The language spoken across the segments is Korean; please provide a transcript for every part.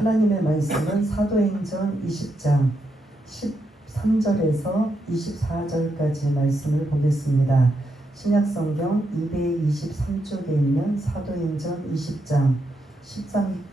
하나님의 말씀은 사도행전 20장 13절에서 24절까지 말씀을 보겠습니다. 신약성경 223쪽에 있는 사도행전 20장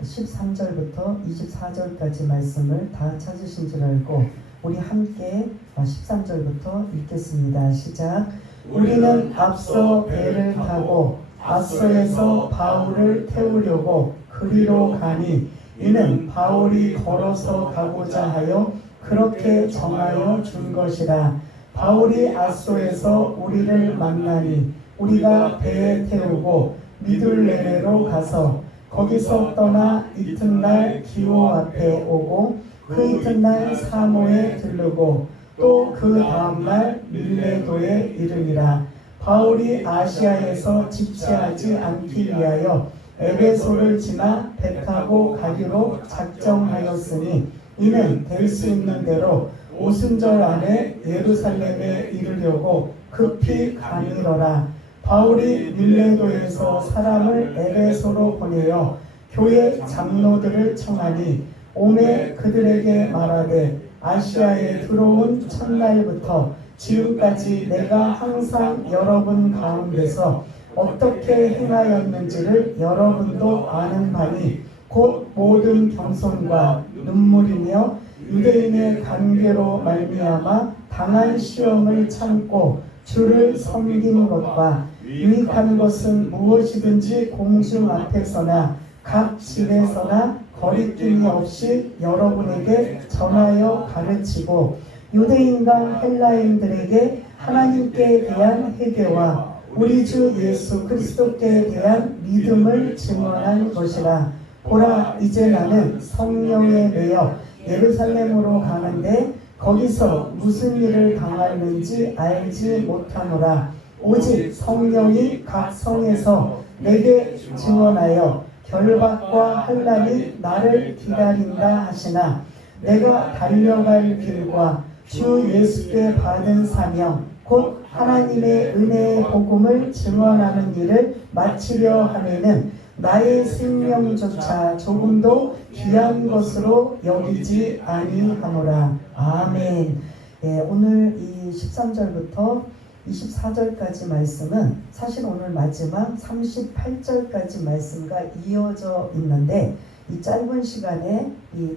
13절부터 24절까지 말씀을 다 찾으신 줄 알고 우리 함께 13절부터 읽겠습니다. 시작. 우리는 앞서 배를 타고 아소에서 바울을 태우려고 그리로 가니 이는 바울이 걸어서 가고자 하여 그렇게 정하여 준 것이라. 바울이 아소에서 우리를 만나니 우리가 배에 태우고 미둘레네로 가서 거기서 떠나 이튿날 기호 앞에 오고 그 이튿날 사모에 들르고 또 그 다음날 밀레도에 이르니라. 바울이 아시아에서 지체하지 않기 위하여 에베소를 지나 배 타고 가기로 작정하였으니 이는 될 수 있는 대로 오순절 안에 예루살렘에 이르려고 급히 가니러라. 바울이 밀레도에서 사람을 에베소로 보내어 교회 장로들을 청하니 오매 그들에게 말하되 아시아에 들어온 첫날부터 지금까지 내가 항상 여러분 가운데서 어떻게 행하였는지를 여러분도 아는 바니 곧 모든 겸손과 눈물이며 유대인의 관계로 말미암아 당한 시험을 참고 주를 섬기는 것과 유익한 것은 무엇이든지 공중 앞에서나 각 집에서나 거리낌이 없이 여러분에게 전하여 가르치고 유대인과 헬라인들에게 하나님께 대한 회개와 우리 주 예수 그리스도께 대한 믿음을 증언한 것이라. 보라, 이제 나는 성령에 매여 예루살렘으로 가는데 거기서 무슨 일을 당하는지 알지 못하노라. 오직 성령이 각 성에서 내게 증언하여 결박과 환난이 나를 기다린다 하시나 내가 달려갈 길과 주 예수께 받은 사명 곧 하나님의 은혜의 복음을 증언하는 일을 마치려 하면은 나의 생명조차 조금도 귀한 것으로 여기지 아니하노라. 아멘. 예, 오늘 이 13절부터 24절까지 말씀은 사실 오늘 마지막 38절까지 말씀과 이어져 있는데 이 짧은 시간에 이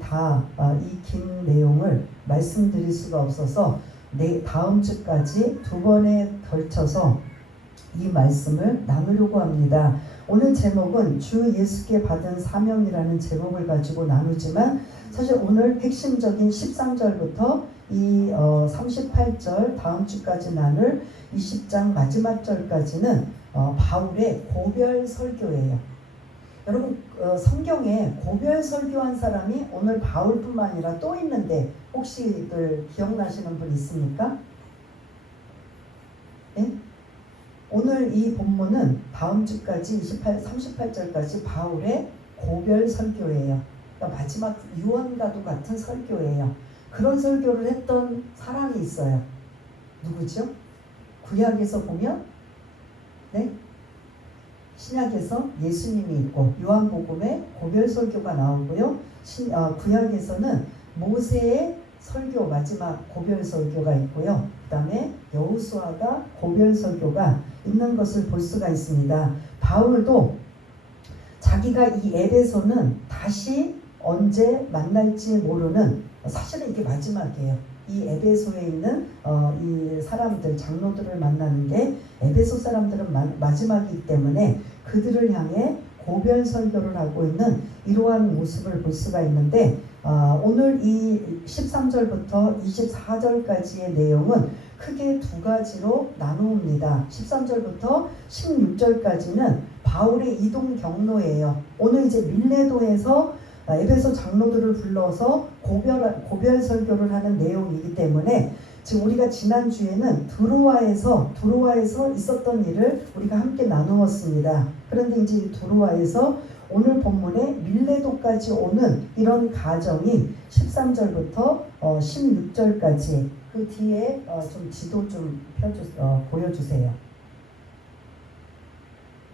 긴 내용을 말씀드릴 수가 없어서 다음 주까지 두 번에 걸쳐서 이 말씀을 나누려고 합니다. 오늘 제목은 주 예수께 받은 사명이라는 제목을 가지고 나누지만 사실 오늘 핵심적인 13절부터 이 38절 다음 주까지 나눌 20장 마지막 절까지는 바울의 고별 설교예요. 여러분 성경에 고별 설교한 사람이 오늘 바울뿐만 아니라 또 있는데 혹시들 기억나시는 분 있습니까? 네? 오늘 이 본문은 다음 주까지 38절까지 바울의 고별 설교예요. 그러니까 마지막 유언과도 같은 설교예요. 그런 설교를 했던 사람이 있어요. 누구죠? 구약에서 보면 신약에서 예수님이 있고 요한복음에 고별 설교가 나오고요. 구약에서는 모세의 설교 마지막 고별 설교가 있고요. 그 다음에 여호수아가 고별 설교가 있는 것을 볼 수가 있습니다. 바울도 자기가 이 에베소는 다시 언제 만날지 모르는 사실은 이게 마지막이에요. 이 에베소에 있는 이 사람들 장로들을 만나는 게 에베소 사람들은 마지막이기 때문에 그들을 향해 고별 설교를 하고 있는 이러한 모습을 볼 수가 있는데 오늘 이 13절부터 24절까지의 내용은 크게 두 가지로 나누옵니다. 13절부터 16절까지는 바울의 이동 경로예요. 오늘 이제 밀레도에서 에베소 장로들을 불러서 고별 설교를 하는 내용이기 때문에 지금 우리가 지난주에는 드로아에서 있었던 일을 우리가 함께 나누었습니다. 그런데 이제 드로아에서 오늘 본문에 밀레도까지 오는 이런 과정이 13절부터 16절까지 그 뒤에 좀 지도 좀 보여주세요.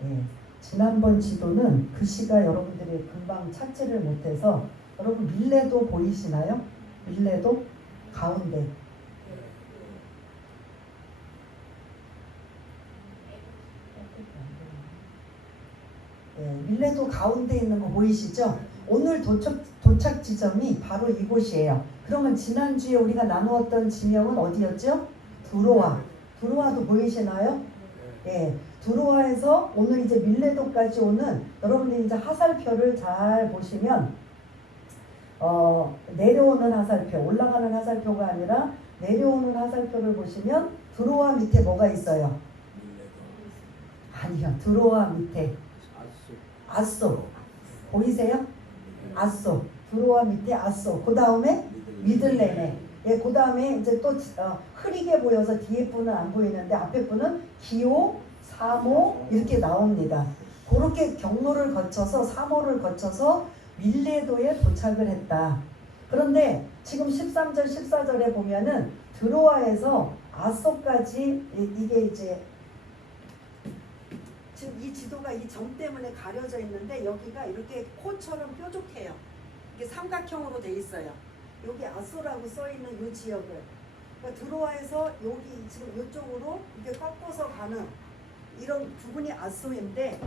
예. 지난번 지도는 글씨가 여러분들이 금방 찾지를 못해서 여러분 밀레도 보이시나요? 밀레도 가운데. 밀레도 가운데 있는 거 보이시죠? 오늘 도착 지점이 바로 이곳이에요. 그러면 지난주에 우리가 나누었던 지명은 어디였죠? 두로아. 두로아도 보이시나요? 예. 두로아에서 오늘 이제 밀레도까지 오는 여러분들이 이제 하살표를 잘 보시면 내려오는 하살표, 올라가는 하살표가 아니라 내려오는 하살표를 보시면 두로아 밑에 뭐가 있어요? 아니요. 두로아 밑에 아소. 보이세요? 아소. 두로아 밑에 아소. 그 다음에 미들레네. 예, 그 다음에 이제 또 흐리게 보여서 뒤에 분은 안 보이는데 앞에 분은 기호, 사모 이렇게 나옵니다. 그렇게 경로를 거쳐서 사모를 거쳐서 밀레도에 도착을 했다. 그런데 지금 13절, 14절에 보면은 드로아에서 아소까지 이게 이제 지금 이 지도가 이 점 때문에 가려져 있는데 여기가 이렇게 코처럼 뾰족해요. 이게 삼각형으로 돼 있어요. 여기 아소라고 써 있는 이 지역을 그러니까 드로아에서 여기 지금 이쪽으로 이렇게 꺾어서 가는 이런 부분이 아소인데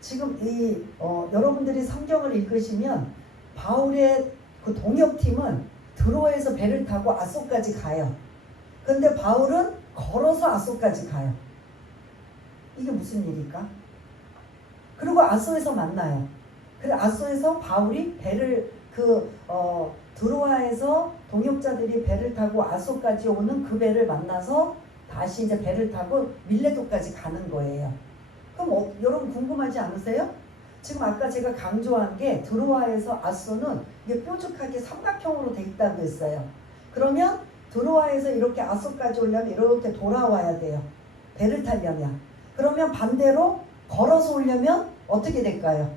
지금 이 여러분들이 성경을 읽으시면 바울의 그 동역팀은 드로아에서 배를 타고 아소까지 가요. 근데 바울은 걸어서 아소까지 가요. 이게 무슨 일일까? 그리고 아소에서 만나요. 그래서 아소에서 바울이 배를 드로아에서 동역자들이 배를 타고 아소까지 오는 그 배를 만나서 다시 이제 배를 타고 밀레도까지 가는 거예요. 그럼 여러분 궁금하지 않으세요? 지금 아까 제가 강조한 게 드로아에서 아소는 이게 뾰족하게 삼각형으로 돼 있다고 했어요. 그러면 드로아에서 이렇게 아소까지 오려면 이렇게 돌아와야 돼요. 배를 타려면. 그러면 반대로 걸어서 오려면 어떻게 될까요?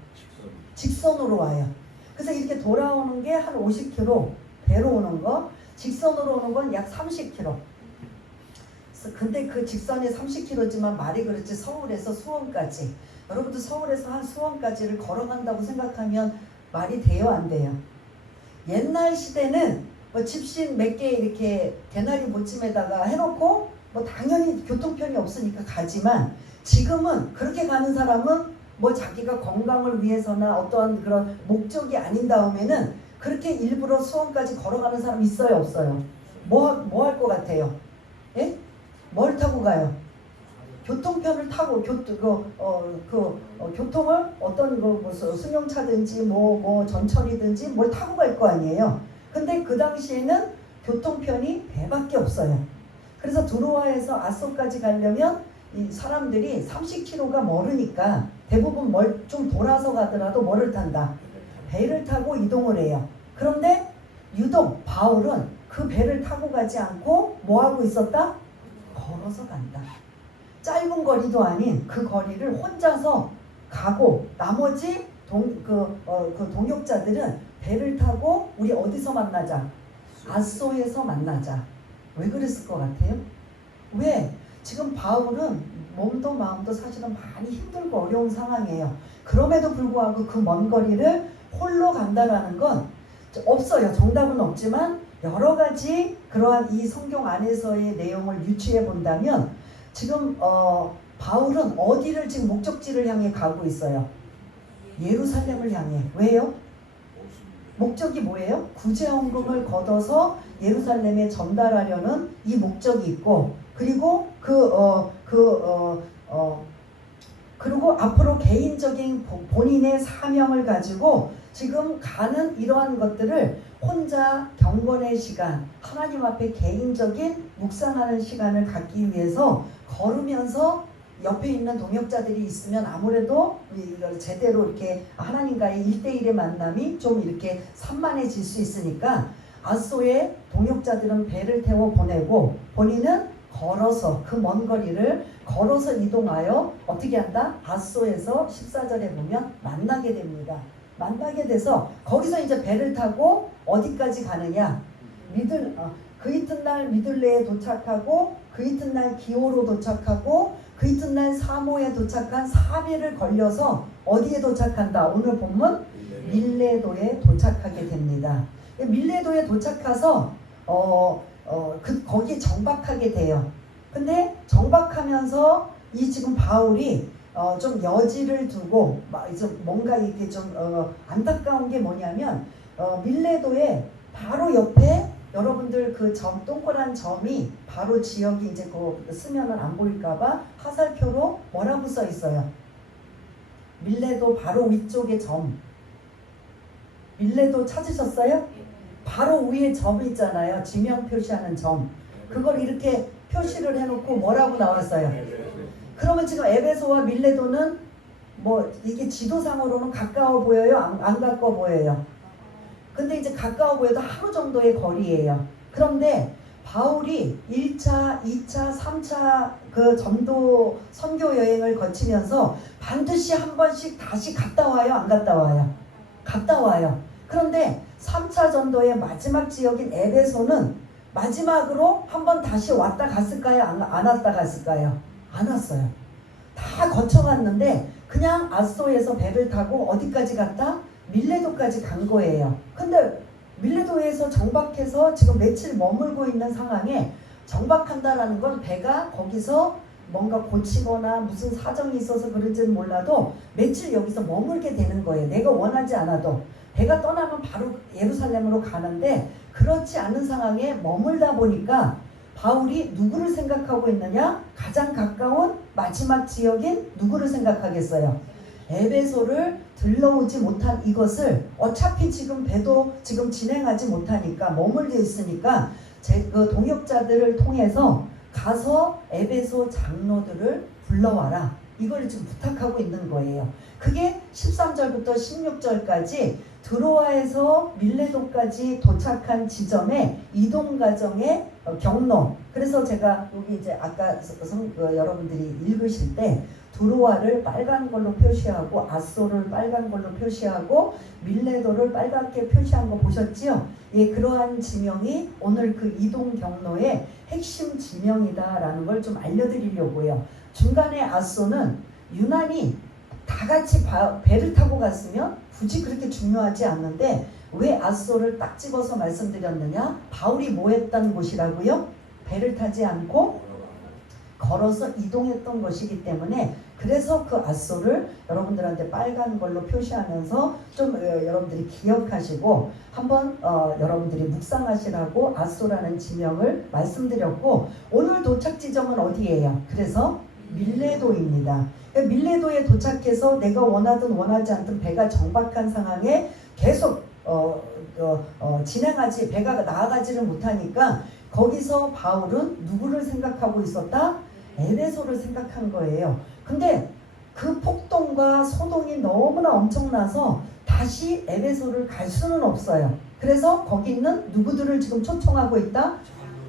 직선으로 와요. 그래서 이렇게 돌아오는 게 한 50km, 배로 오는 거, 직선으로 오는 건 약 30km. 근데 그 직선이 30km지만 말이 그렇지 서울에서 수원까지 여러분도 서울에서 한 수원까지를 걸어간다고 생각하면 말이 돼요 안 돼요? 옛날 시대는 뭐 집신 몇 개 이렇게 개나리 모침에다가 해놓고 뭐 당연히 교통편이 없으니까 가지만 지금은 그렇게 가는 사람은 뭐 자기가 건강을 위해서나 어떠한 그런 목적이 아닌 다음에는 그렇게 일부러 수원까지 걸어가는 사람 있어요 없어요? 뭐 할 것 같아요? 예? 뭘 타고 가요? 교통편을 타고 교통을 어떤 무슨 승용차든지 뭐 전철이든지 뭘 타고 갈 거 아니에요. 근데 그 당시에는 교통편이 배밖에 없어요. 그래서 드로아에서 아소까지 가려면 이 사람들이 30km가 멀으니까 대부분 좀 돌아서 가더라도 뭐를 탄다? 배를 타고 이동을 해요. 그런데 유독 바울은 그 배를 타고 가지 않고 뭐 하고 있었다? 걸어서 간다. 짧은 거리도 아닌 그 거리를 혼자서 가고 나머지 동역자들은 배를 타고 우리 어디서 만나자? 아소에서 만나자. 왜 그랬을 것 같아요? 왜? 지금 바울은 몸도 마음도 사실은 많이 힘들고 어려운 상황이에요. 그럼에도 불구하고 그 먼 거리를 홀로 간다라는 건 없어요. 정답은 없지만 여러 가지 그러한 이 성경 안에서의 내용을 유추해 본다면 지금 바울은 어디를 지금 목적지를 향해 가고 있어요? 예루살렘을 향해. 왜요? 목적이 뭐예요? 구제헌금을 걷어서 예루살렘에 전달하려는 이 목적이 있고 그리고 그리고 앞으로 개인적인 본인의 사명을 가지고 지금 가는 이러한 것들을 혼자 경건의 시간, 하나님 앞에 개인적인 묵상하는 시간을 갖기 위해서 걸으면서 옆에 있는 동역자들이 있으면 아무래도 제대로 이렇게 하나님과의 1대1의 만남이 좀 이렇게 산만해질 수 있으니까 아소의 동역자들은 배를 태워 보내고 본인은 걸어서 그 먼 거리를 걸어서 이동하여 어떻게 한다? 아소에서 14절에 보면 만나게 됩니다. 만나게 돼서 거기서 이제 배를 타고 어디까지 가느냐? 그 이튿날 미들레에 도착하고 그 이튿날 기호로 도착하고 그 이튿날 사모에 도착한 4일을 걸려서 어디에 도착한다? 오늘 본문 밀레도에 도착하게 됩니다. 밀레도에 도착해서 거기 정박하게 돼요. 근데 정박하면서 이 지금 바울이 좀 여지를 두고 이제 뭔가 이게 좀 안타까운 게 뭐냐면 밀레도에 바로 옆에 여러분들 그 점 동그란 점이 바로 지역이 이제 그 쓰면은 안 보일까봐 화살표로 뭐라고 써 있어요. 밀레도 바로 위쪽에 점. 밀레도 찾으셨어요? 바로 위에 점이 있잖아요. 지명 표시하는 점. 그걸 이렇게 표시를 해놓고 뭐라고 나왔어요? 그러면 지금 에베소와 밀레도는 뭐 이게 지도상으로는 가까워 보여요? 안 가까워 보여요? 근데 이제 가까워 보여도 하루 정도의 거리예요. 그런데 바울이 1차, 2차, 3차 그 전도 선교 여행을 거치면서 반드시 한 번씩 다시 갔다 와요? 안 갔다 와요? 갔다 와요. 그런데 3차 전도의 마지막 지역인 에베소는 마지막으로 한 번 다시 왔다 갔을까요? 안 왔다 갔을까요? 안 왔어요. 다 거쳐갔는데 그냥 아소에서 배를 타고 어디까지 갔다? 밀레도까지 간 거예요. 근데 밀레도에서 정박해서 지금 며칠 머물고 있는 상황에 정박한다라는 건 배가 거기서 뭔가 고치거나 무슨 사정이 있어서 그런지는 몰라도 며칠 여기서 머물게 되는 거예요. 내가 원하지 않아도. 배가 떠나면 바로 예루살렘으로 가는데 그렇지 않은 상황에 머물다 보니까 바울이 누구를 생각하고 있느냐? 가장 가까운 마지막 지역인 누구를 생각하겠어요? 에베소를 들러오지 못한 이것을 어차피 지금 배도 지금 진행하지 못하니까 머물러 있으니까 그 동역자들을 통해서 가서 에베소 장로들을 불러와라. 이걸 지금 부탁하고 있는 거예요. 그게 13절부터 16절까지 드로아에서 밀레도까지 도착한 지점의 이동 과정의 경로. 그래서 제가 여기 이제 아까 여러분들이 읽으실 때 드로아를 빨간 걸로 표시하고 아소를 빨간 걸로 표시하고 밀레도를 빨갛게 표시한 거 보셨지요? 예, 그러한 지명이 오늘 그 이동 경로의 핵심 지명이다라는 걸 좀 알려드리려고요. 중간에 아소는 유난히 다 같이 배를 타고 갔으면 굳이 그렇게 중요하지 않는데 왜 아소를 딱 집어서 말씀드렸느냐? 바울이 뭐 했던 곳이라고요? 배를 타지 않고 걸어서 이동했던 것이기 때문에 그래서 그 아소를 여러분들한테 빨간 걸로 표시하면서 좀 여러분들이 기억하시고 한번 여러분들이 묵상하시라고 아소라는 지명을 말씀드렸고 오늘 도착 지점은 어디예요? 그래서 밀레도입니다. 밀레도에 도착해서 내가 원하든 원하지 않든 배가 정박한 상황에 계속 진행하지 배가 나아가지를 못하니까 거기서 바울은 누구를 생각하고 있었다? 에베소를 생각한 거예요. 근데 그 폭동과 소동이 너무나 엄청나서 다시 에베소를 갈 수는 없어요. 그래서 거기 있는 누구들을 지금 초청하고 있다?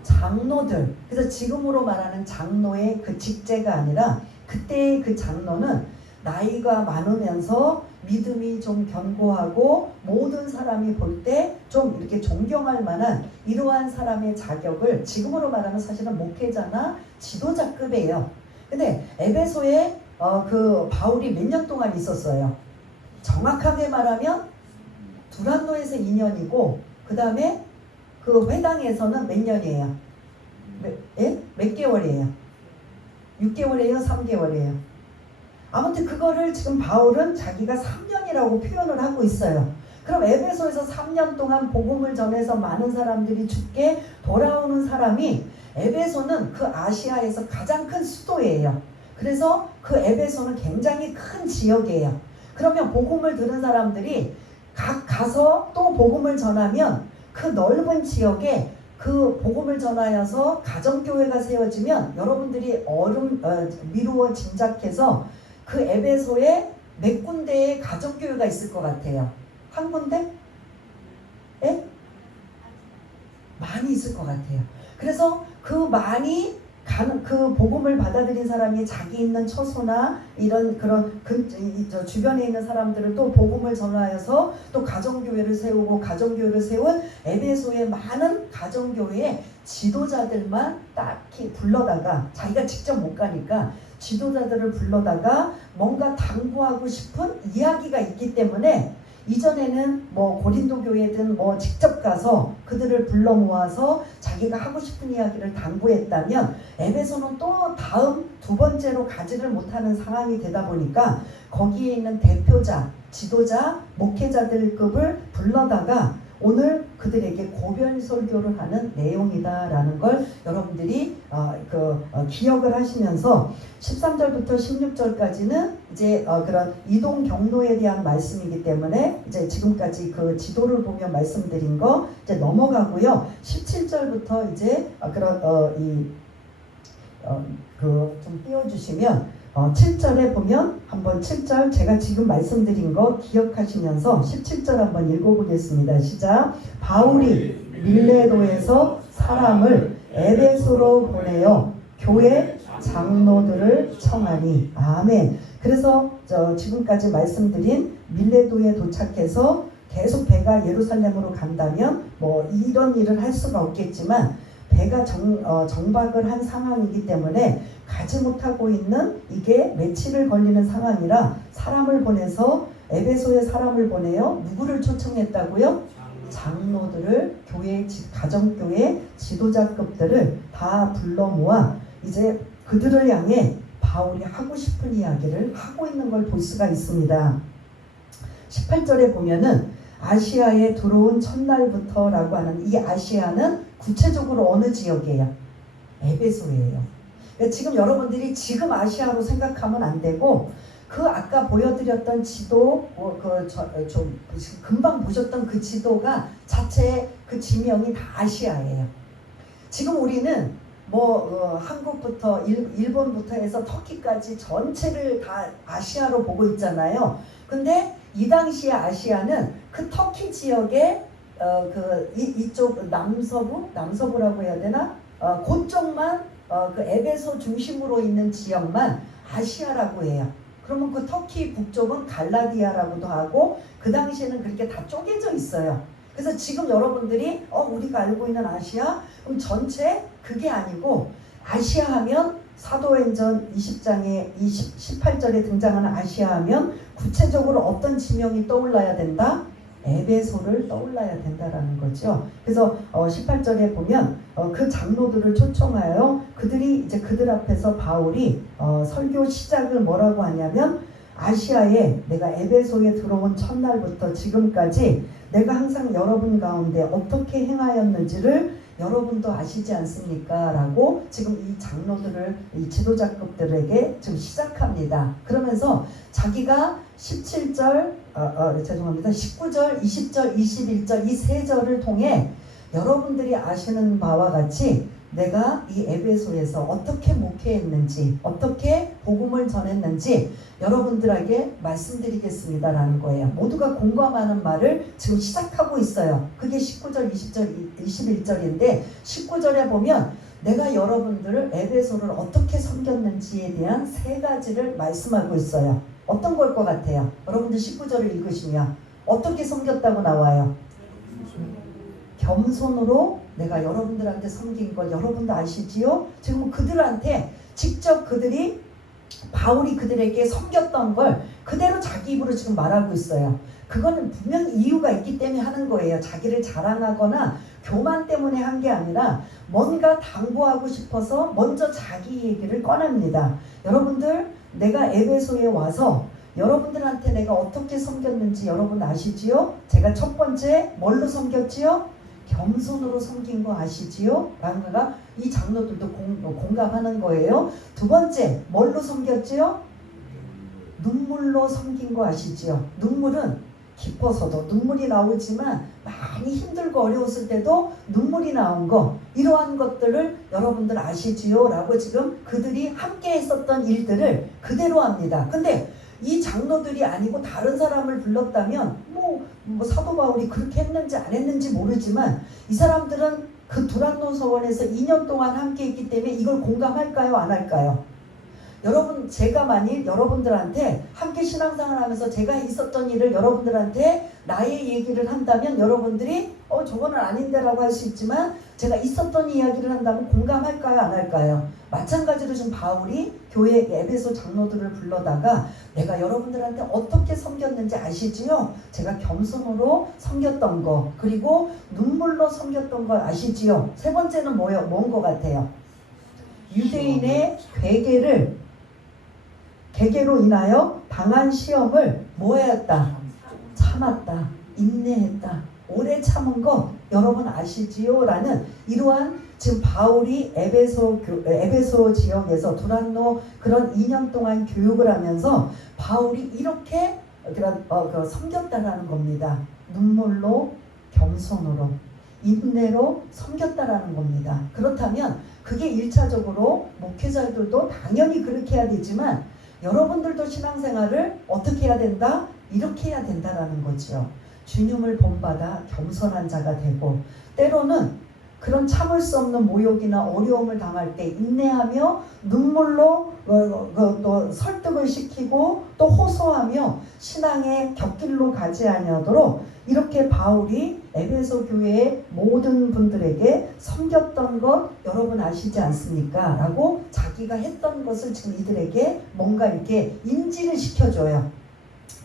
장로들. 그래서 지금으로 말하는 장로의 그 직제가 아니라 그때의 그 장로는 나이가 많으면서 믿음이 좀 견고하고 모든 사람이 볼 때 좀 이렇게 존경할 만한 이러한 사람의 자격을 지금으로 말하면 사실은 목회자나 지도자급이에요. 근데 에베소에 그 바울이 몇 년 동안 있었어요. 정확하게 말하면 두란노에서 2년이고 그 다음에 그 회당에서는 몇 년이에요? 몇 개월이에요? 6개월이에요? 3개월이에요? 아무튼 그거를 지금 바울은 자기가 3년이라고 표현을 하고 있어요. 그럼 에베소에서 3년 동안 복음을 전해서 많은 사람들이 죽게 돌아오는 사람이 에베소는 그 아시아에서 가장 큰 수도예요. 그래서 그 에베소는 굉장히 큰 지역이에요. 그러면 복음을 들은 사람들이 각 가서 또 복음을 전하면 그 넓은 지역에 그 복음을 전하여서 가정교회가 세워지면 여러분들이 미루어 짐작해서 그 에베소에 몇 군데의 가정교회가 있을 것 같아요? 한 군데? 예? 많이 있을 것 같아요. 그래서 그 많이 가는 그 복음을 받아들인 사람이 자기 있는 처소나 이런 그런 주변에 있는 사람들을 또 복음을 전하여서 또 가정교회를 세우고 가정교회를 세운 에베소의 많은 가정교회의 지도자들만 딱히 불러다가 자기가 직접 못 가니까 지도자들을 불러다가 뭔가 당부하고 싶은 이야기가 있기 때문에 이전에는 뭐 고린도 교회든 뭐 직접 가서 그들을 불러 모아서 자기가 하고 싶은 이야기를 당부했다면, 에베소는 또 다음 두 번째로 가지를 못하는 상황이 되다 보니까 거기에 있는 대표자, 지도자, 목회자들급을 불러다가 오늘 그들에게 고별 설교를 하는 내용이다라는 걸 여러분들이 기억을 하시면서 13절부터 16절까지는 이제 그런 이동 경로에 대한 말씀이기 때문에 이제 지금까지 그 지도를 보며 말씀드린 거 이제 넘어가고요. 17절부터 이제 좀 띄워주시면 7절에 보면 한번 7절 제가 지금 말씀드린 거 기억하시면서 17절 한번 읽어보겠습니다. 시작. 바울이 밀레도에서 사람을 에베소로 보내어 교회 장로들을 청하니. 아멘. 그래서 지금까지 말씀드린 밀레도에 도착해서 계속 배가 예루살렘으로 간다면 뭐 이런 일을 할 수가 없겠지만, 배가 정박을 한 상황이기 때문에 가지 못하고 있는, 이게 며칠을 걸리는 상황이라 사람을 보내서 에베소에 사람을 보내요. 누구를 초청했다고요? 장로들을, 교회, 가정교회 지도자급들을 다 불러 모아 이제 그들을 향해 바울이 하고 싶은 이야기를 하고 있는 걸 볼 수가 있습니다. 18절에 보면은 아시아에 들어온 첫날부터라고 하는 이 아시아는 구체적으로 어느 지역이에요? 에베소예요. 지금 여러분들이 지금 아시아로 생각하면 안 되고, 그 아까 보여드렸던 지도, 금방 보셨던 그 지도가 자체 그 지명이 다 아시아예요. 지금 우리는 한국부터 일본부터 해서 터키까지 전체를 다 아시아로 보고 있잖아요. 근데 이 당시의 아시아는 그 터키 지역의 이쪽 남서부라고 해야 되나? 그쪽만 그 에베소 중심으로 있는 지역만 아시아라고 해요. 그러면 그 터키 북쪽은 갈라디아라고도 하고, 그 당시에는 그렇게 다 쪼개져 있어요. 그래서 지금 여러분들이 우리가 알고 있는 아시아? 그럼 전체 그게 아니고, 아시아 하면 사도행전 20장에 18절에 등장하는 아시아 하면 구체적으로 어떤 지명이 떠올라야 된다? 에베소를 떠올라야 된다라는 거죠. 그래서 18절에 보면 그 장로들을 초청하여 그들이 이제 그들 앞에서 바울이 설교 시작을 뭐라고 하냐면, 아시아에 내가 에베소에 들어온 첫날부터 지금까지 내가 항상 여러분 가운데 어떻게 행하였는지를 여러분도 아시지 않습니까? 라고 지금 이 장로들을, 이 지도자급들에게 지금 시작합니다. 그러면서 자기가 17절, 19절, 20절, 21절 이 세 절을 통해 여러분들이 아시는 바와 같이 내가 이 에베소에서 어떻게 목회했는지, 어떻게 복음을 전했는지 여러분들에게 말씀드리겠습니다라는 거예요. 모두가 공감하는 말을 지금 시작하고 있어요. 그게 19절, 20절, 21절인데 19절에 보면 내가 여러분들을 에베소를 어떻게 섬겼는지에 대한 세 가지를 말씀하고 있어요. 어떤 걸 것 같아요? 여러분들 19절을 읽으시면 어떻게 섬겼다고 나와요? 겸손으로 내가 여러분들한테 섬긴 걸 여러분도 아시지요? 지금 그들한테 직접 바울이 그들에게 섬겼던 걸 그대로 자기 입으로 지금 말하고 있어요. 그거는 분명히 이유가 있기 때문에 하는 거예요. 자기를 자랑하거나 교만 때문에 한 게 아니라 뭔가 당부하고 싶어서 먼저 자기 얘기를 꺼냅니다. 여러분들, 내가 에베소에 와서 여러분들한테 내가 어떻게 섬겼는지 여러분 아시지요? 제가 첫 번째 뭘로 섬겼지요? 겸손으로 섬긴 거 아시지요? 라는 거가 이 장로들도 공감하는 거예요. 두 번째 뭘로 섬겼지요? 눈물로 섬긴 거 아시지요? 눈물은 기뻐서도 눈물이 나오지만 많이 힘들고 어려웠을 때도 눈물이 나온 거, 이러한 것들을 여러분들 아시지요? 라고 지금 그들이 함께 했었던 일들을 그대로 합니다. 근데 이 장로들이 아니고 다른 사람을 불렀다면 사도 바울이 그렇게 했는지 안 했는지 모르지만 이 사람들은 그 두란노 서원에서 2년 동안 함께 했기 때문에 이걸 공감할까요? 안 할까요? 여러분, 제가 만일 여러분들한테 함께 신앙생활 하면서 제가 있었던 일을 여러분들한테 나의 얘기를 한다면 여러분들이 저거는 아닌데라고 할 수 있지만 제가 있었던 이야기를 한다면 공감할까요, 안 할까요? 마찬가지로 지금 바울이 교회 에베소 장로들을 불러다가 내가 여러분들한테 어떻게 섬겼는지 아시지요? 제가 겸손으로 섬겼던 거, 그리고 눈물로 섬겼던 거 아시지요? 세 번째는 뭔 것 같아요? 유대인의 괴계로 인하여 당한 시험을 뭐했다? 참았다. 인내했다. 오래 참은 거 여러분 아시지요? 라는 이러한 지금 바울이 에베소 지역에서 두란노 그런 2년 동안 교육을 하면서 바울이 이렇게 그런 섬겼다라는 겁니다. 눈물로, 겸손으로, 인내로 섬겼다라는 겁니다. 그렇다면 그게 1차적으로 목회자들도 당연히 그렇게 해야 되지만 여러분들도 신앙생활을 어떻게 해야 된다? 이렇게 해야 된다라는 거죠. 주님을 본받아 겸손한 자가 되고, 때로는 그런 참을 수 없는 모욕이나 어려움을 당할 때 인내하며 눈물로 또 설득을 시키고 또 호소하며 신앙의 곁길로 가지 아니하도록 이렇게 바울이 에베소 교회의 모든 분들에게 섬겼던 것 여러분 아시지 않습니까? 라고 자기가 했던 것을 지금 이들에게 뭔가 이렇게 인지를 시켜줘요.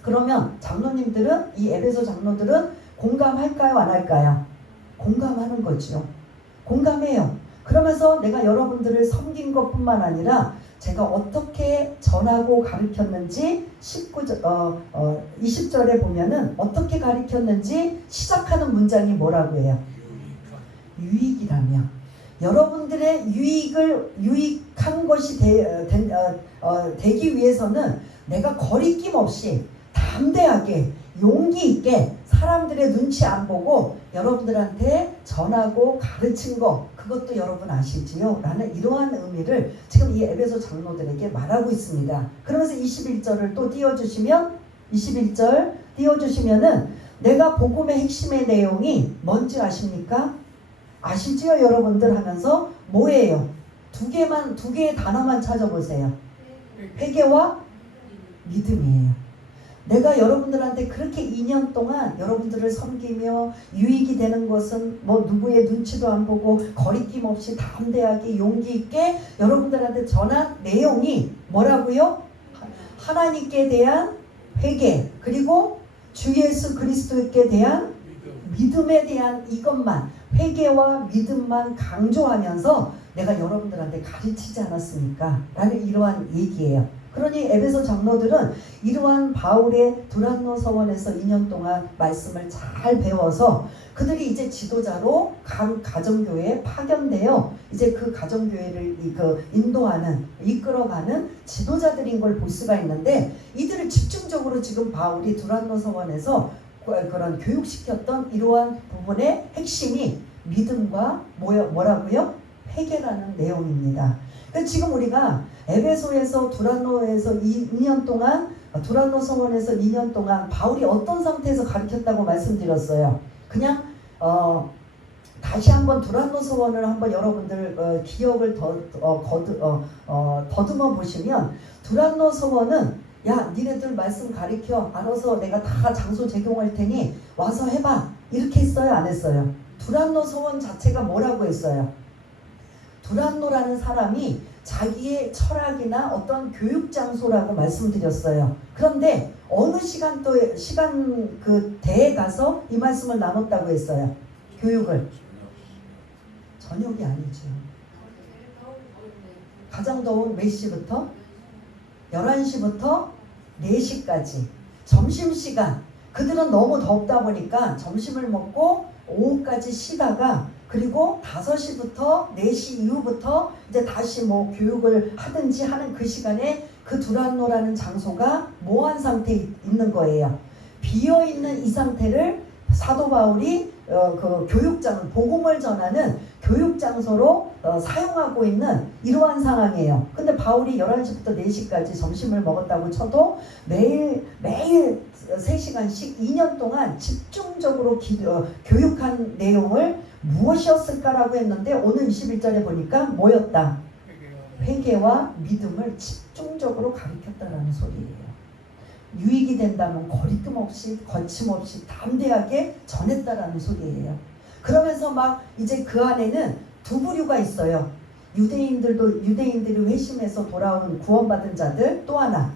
그러면 장로님들은, 이 에베소 장로들은 공감할까요, 안 할까요? 공감하는 거죠. 공감해요. 그러면서 내가 여러분들을 섬긴 것뿐만 아니라 제가 어떻게 전하고 가르쳤는지 20절에 보면은 어떻게 가르쳤는지 시작하는 문장이 뭐라고 해요? 유익이라며. 여러분들의 유익한 것이 되기 위해서는 내가 거리낌 없이 담대하게 용기 있게 사람들의 눈치 안 보고 여러분들한테 전하고 가르친 거, 그것도 여러분 아시지요? 라는 이러한 의미를 지금 이 에베소 장로들에게 말하고 있습니다. 그러면서 21절을 또 띄워주시면, 21절 띄워주시면은 내가 복음의 핵심의 내용이 뭔지 아십니까? 아시지요 여러분들? 하면서 뭐예요? 두 개의 단어만 찾아보세요. 회개와 믿음이에요. 내가 여러분들한테 그렇게 2년 동안 여러분들을 섬기며 유익이 되는 것은 뭐 누구의 눈치도 안 보고 거리낌 없이 담대하게 용기 있게 여러분들한테 전한 내용이 뭐라고요? 하나님께 대한 회개, 그리고 주 예수 그리스도께 대한 믿음에 대한 이것만, 회개와 믿음만 강조하면서 내가 여러분들한테 가르치지 않았습니까? 라는 이러한 얘기예요. 그러니 에베소 장로들은 이러한 바울의 두란노 서원에서 2년 동안 말씀을 잘 배워서 그들이 이제 지도자로 각 가정교회에 파견되어 이제 그 가정교회를 인도하는, 이끌어가는 지도자들인 걸 볼 수가 있는데, 이들을 집중적으로 지금 바울이 두란노 서원에서 그런 교육시켰던 이러한 부분의 핵심이 믿음과 뭐라고요? 회개라는 내용입니다. 지금 우리가 에베소에서 두란노에서 2년 동안, 두란노 서원에서 2년 동안 바울이 어떤 상태에서 가르쳤다고 말씀드렸어요. 그냥 다시 한번 두란노 서원을 한번 여러분들 기억을 더듬어 보시면, 두란노 서원은 야, 니네들 말씀 가르쳐, 알아서 내가 다 장소 제공할 테니 와서 해봐, 이렇게 했어요, 안 했어요? 두란노 서원 자체가 뭐라고 했어요? 두란노라는 사람이 자기의 철학이나 어떤 교육 장소라고 말씀드렸어요. 그런데 어느 대에 가서 이 말씀을 나눴다고 했어요? 교육을. 저녁이 아니죠. 가장 더운 몇 시부터? 11시부터 4시까지. 점심시간. 그들은 너무 덥다 보니까 점심을 먹고 오후까지 쉬다가, 그리고 5시부터 4시 이후부터 이제 다시 뭐 교육을 하든지 하는 그 시간에 그 두란노라는 장소가 뭐한 상태에 있는 거예요. 비어있는 이 상태를 사도 바울이 그 교육장, 복음을 전하는 교육장소로 사용하고 있는 이러한 상황이에요. 근데 바울이 11시부터 4시까지 점심을 먹었다고 쳐도 매일 3시간씩 2년 동안 집중적으로 교육한 내용을 무엇이었을까라고 했는데, 오늘 21절에 보니까 뭐였다? 회개와 믿음을 집중적으로 가르쳤다라는 소리예요. 유익이 된다면 거리낌 없이 거침없이 담대하게 전했다라는 소리예요. 그러면서 막 이제 그 안에는 두 부류가 있어요. 유대인들이 회심해서 돌아온 구원받은 자들, 또 하나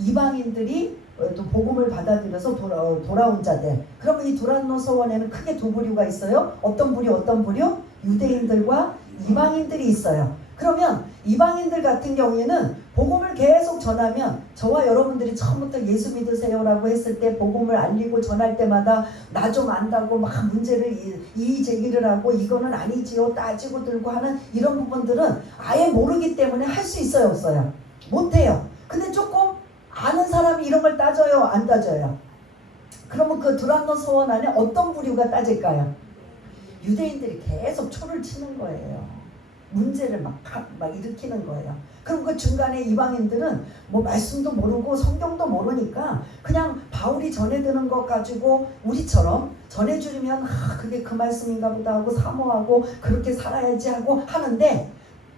이방인들이 또 복음을 받아들여서 돌아온 자들. 그러면 이 두란노 서원에는 크게 두 부류가 있어요. 어떤 부류? 유대인들과 이방인들이 있어요. 그러면 이방인들 같은 경우에는 복음을 계속 전하면, 저와 여러분들이 처음부터 예수 믿으세요라고 했을 때 복음을 알리고 전할 때마다 나 좀 안다고 막 문제를 이의제기를 하고 이거는 아니지요 따지고 들고 하는 이런 부분들은 아예 모르기 때문에 할 수 있어요, 없어요? 못해요. 근데 조금 아는 사람이 이런 걸 따져요, 안 따져요? 그러면 그 두란노 서원 안에 어떤 부류가 따질까요? 유대인들이 계속 초를 치는 거예요. 문제를 막 일으키는 거예요. 그럼 그 중간에 이방인들은 뭐 말씀도 모르고 성경도 모르니까 그냥 바울이 전해드는 것 가지고 우리처럼 전해주면 그게 그 말씀인가 보다 하고 사모하고 그렇게 살아야지 하고 하는데,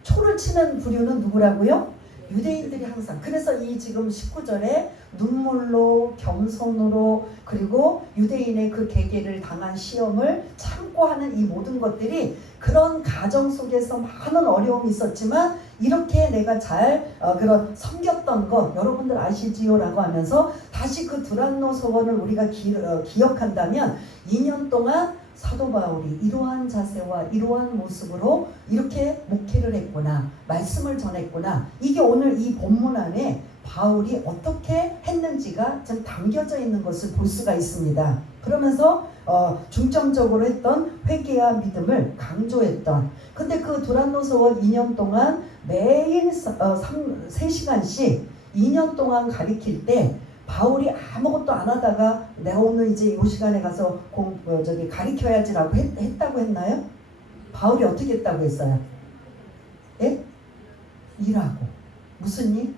초를 치는 부류는 누구라고요? 유대인들이 항상. 그래서 이 지금 19절에 눈물로 겸손으로 그리고 유대인의 그 계계를 당한 시험을 참고 하는 이 모든 것들이, 그런 가정 속에서 많은 어려움이 있었지만 이렇게 내가 잘 그런 섬겼던 것 여러분들 아시지요? 라고 하면서 다시 그 두란노 서원을 우리가 기억한다면 2년 동안 사도 바울이 이러한 자세와 이러한 모습으로 이렇게 목회를 했구나, 말씀을 전했구나. 이게 오늘 이 본문 안에 바울이 어떻게 했는지가 좀 담겨져 있는 것을 볼 수가 있습니다. 그러면서 중점적으로 했던 회개와 믿음을 강조했던, 근데 그 두란노 서원 2년 동안 매일 3시간씩 2년 동안 가르칠 때 바울이 아무것도 안 하다가 내가 오늘 이제 이 시간에 가서 가르쳐야지라고 했다고 했나요? 바울이 어떻게 했다고 했어요? 예? 일하고. 무슨 일?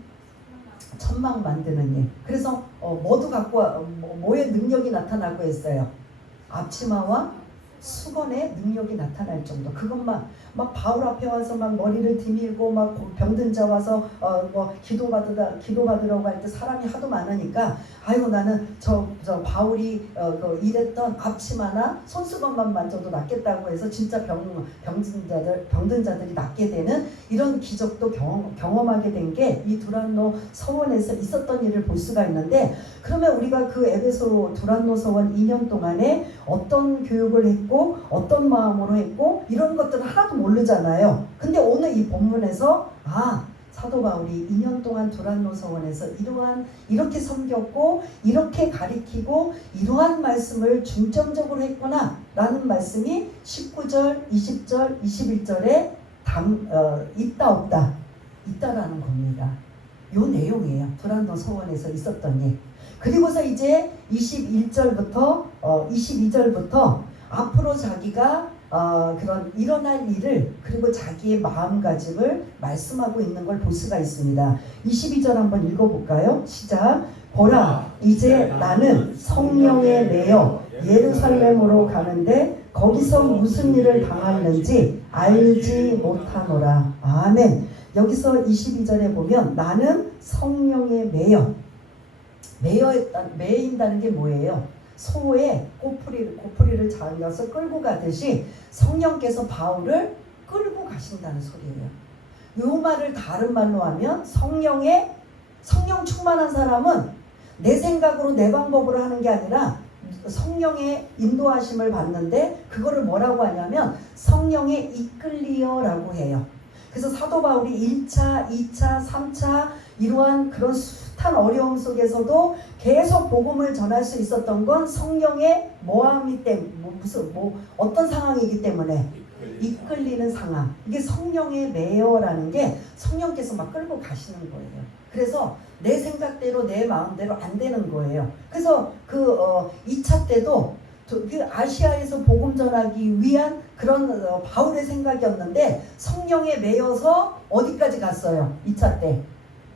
천막 만드는 일. 그래서 뭐도 갖고 뭐의 능력이 나타나고 했어요? 앞치마와 수건의 능력이 나타날 정도. 그것만 막 바울 앞에 와서 막 머리를 디밀고 막 병든 자 와서 뭐 기도받으라고 할 때 사람이 하도 많으니까 아이고 나는 저 바울이 일했던 앞치마나 손수건만 만져도 낫겠다고 해서 진짜 병든 자들이 낫게 되는 이런 기적도 경험하게 된 게 이 두란노 서원에서 있었던 일을 볼 수가 있는데, 그러면 우리가 그 에베소 두란노 서원 2년 동안에 어떤 교육을 했고 어떤 마음으로 했고 이런 것들은 하나도 모르잖아요. 근데 오늘 이 본문에서 사도 바울이 2년 동안 두란노 서원에서 이렇게 섬겼고 이렇게 가리키고 이러한 말씀을 중점적으로 했구나 라는 말씀이 19절, 20절, 21절에 있다 없다? 있다라는 겁니다. 요 내용이에요. 두란노 서원에서 있었던 일. 그리고서 이제 22절부터 앞으로 자기가 그런 일어날 일을 그리고 자기의 마음가짐을 말씀하고 있는 걸 볼 수가 있습니다. 22절 한번 읽어볼까요? 시작. 보라, 이제 나는 성령에 매여 예루살렘으로 가는데 거기서 무슨 일을 당하는지 알지 못하노라. 아멘. 여기서 22절에 보면 나는 성령에 매인다는 게 뭐예요? 소에 고프리를 잡아서 끌고 가듯이 성령께서 바울을 끌고 가신다는 소리예요. 이 말을 다른 말로 하면 성령 충만한 사람은 내 생각으로 내 방법으로 하는 게 아니라 성령의 인도하심을 받는데 그거를 뭐라고 하냐면 성령의 이끌리어라고 해요. 그래서 사도 바울이 1차, 2차, 3차 이러한 그런 숱한 어려움 속에서도 계속 복음을 전할 수 있었던 건 성령의 모함이 때문에 어떤 상황이기 때문에 이끌리는 상황. 이게 성령의 매여라는 게 성령께서 막 끌고 가시는 거예요. 그래서 내 생각대로 내 마음대로 안 되는 거예요. 그래서 2차 때도 그 아시아에서 복음 전하기 위한 그런 바울의 생각이었는데 성령에 매여서 어디까지 갔어요? 2차 때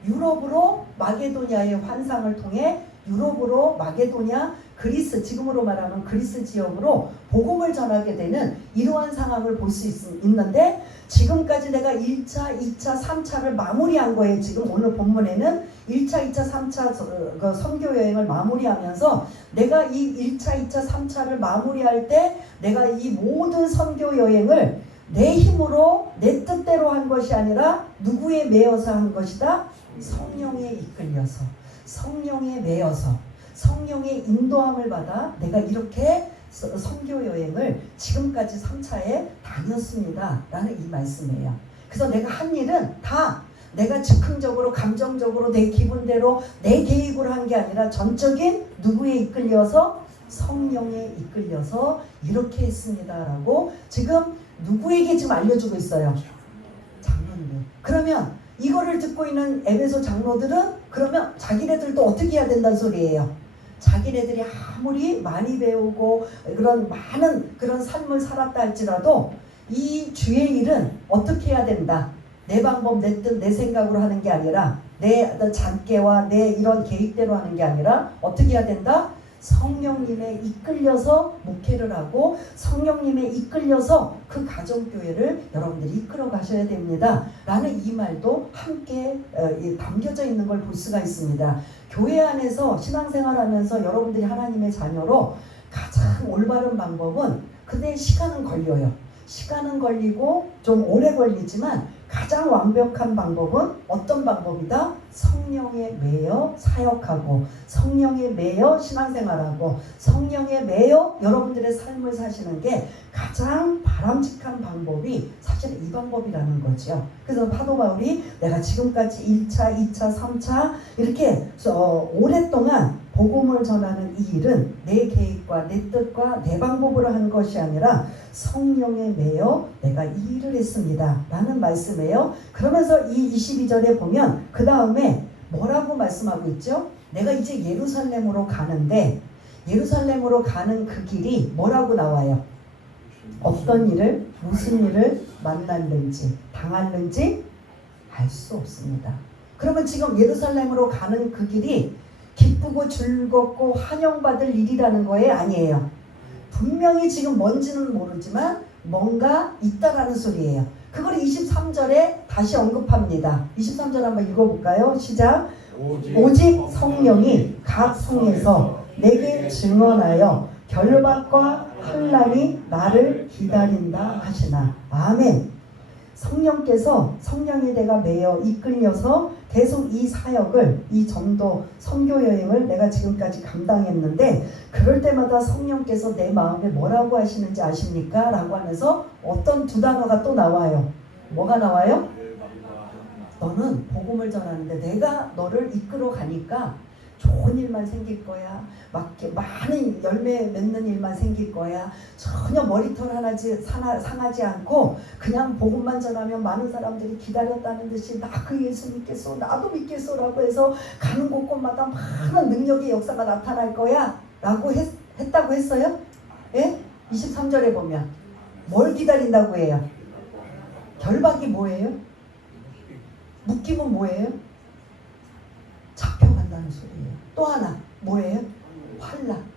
유럽으로 마게도냐의 환상을 통해 유럽으로 마게도냐 그리스, 지금으로 말하면 그리스 지역으로 복음을 전하게 되는 이러한 상황을 볼 수 있는데, 지금까지 내가 1차, 2차, 3차를 마무리한 거예요. 지금 오늘 본문에는 1차, 2차, 3차 선교 여행을 마무리하면서 내가 이 1차, 2차, 3차를 마무리할 때 내가 이 모든 선교 여행을 내 힘으로 내 뜻대로 한 것이 아니라 누구에 매여서 한 것이다? 성령에 이끌려서, 성령에 매여서, 성령의 인도함을 받아 내가 이렇게 선교 여행을 지금까지 3차에 다녔습니다 라는 이 말씀이에요. 그래서 내가 한 일은 다 내가 즉흥적으로 감정적으로 내 기분대로 내 계획으로 한 게 아니라 전적인 누구에 이끌려서? 성령에 이끌려서 이렇게 했습니다 라고 지금 누구에게 지금 알려주고 있어요? 장로님. 그러면 이거를 듣고 있는 에베소 장로들은 그러면 자기네들도 어떻게 해야 된다는 소리예요? 자기네들이 아무리 많이 배우고 그런 많은 그런 삶을 살았다 할지라도 이 주의 일은 어떻게 해야 된다? 내 방법, 내 뜻, 내 생각으로 하는 게 아니라 내 잔꾀와 내 이런 계획대로 하는 게 아니라 어떻게 해야 된다? 성령님에 이끌려서 목회를 하고 성령님에 이끌려서 그 가정교회를 여러분들이 이끌어 가셔야 됩니다 라는 이 말도 함께 담겨져 있는 걸 볼 수가 있습니다. 교회 안에서 신앙생활하면서 여러분들이 하나님의 자녀로 가장 올바른 방법은, 근데 시간은 걸려요. 시간은 걸리고 좀 오래 걸리지만 가장 완벽한 방법은 어떤 방법이다? 성령에 매여 사역하고, 성령에 매여 신앙생활하고, 성령에 매여 여러분들의 삶을 사시는 게 가장 바람직한 방법이 사실 이 방법이라는 거죠. 그래서 사도 바울이 내가 지금까지 1차, 2차, 3차 이렇게 오랫동안 복음을 전하는 이 일은 내 계획과 내 뜻과 내 방법으로 한 것이 아니라 성령에 매여 내가 이 일을 했습니다 라는 말씀이에요. 그러면서 이 22절에 보면 그 다음에 뭐라고 말씀하고 있죠? 내가 이제 예루살렘으로 가는데, 예루살렘으로 가는 그 길이 뭐라고 나와요? 어떤 일을, 무슨 일을 만났는지, 당했는지 알 수 없습니다. 그러면 지금 예루살렘으로 가는 그 길이 기쁘고 즐겁고 환영받을 일이라는 거예요? 아니에요. 분명히 지금 뭔지는 모르지만 뭔가 있다라는 소리예요. 그걸 23절에 다시 언급합니다. 23절 한번 읽어볼까요? 시작. 오직 성령이 각 성에서 내게 증언하여 결박과 환난이 나를 기다린다 하시나. 아멘. 성령께서, 성령에 내가 매여 이끌려서 계속 이 사역을, 이 전도 선교 여행을 내가 지금까지 감당했는데, 그럴 때마다 성령께서 내 마음에 뭐라고 하시는지 아십니까? 라고 하면서 어떤 두 단어가 또 나와요. 뭐가 나와요? 너는 복음을 전하는데 내가 너를 이끌어 가니까 좋은 일만 생길 거야. 막 많은 열매 맺는 일만 생길 거야. 전혀 머리털 하나지 상하지 않고 그냥 복음만 전하면 많은 사람들이 기다렸다는 듯이 나 그 예수 믿겠어, 나도 믿겠어라고 해서 가는 곳곳마다 많은 능력의 역사가 나타날 거야 라고 했다고 했어요? 예? 23절에 보면 뭘 기다린다고 해요? 결박이 뭐예요? 묶임은 뭐예요? 잡혀간다는 소리예요. 또 하나 뭐예요? 환난.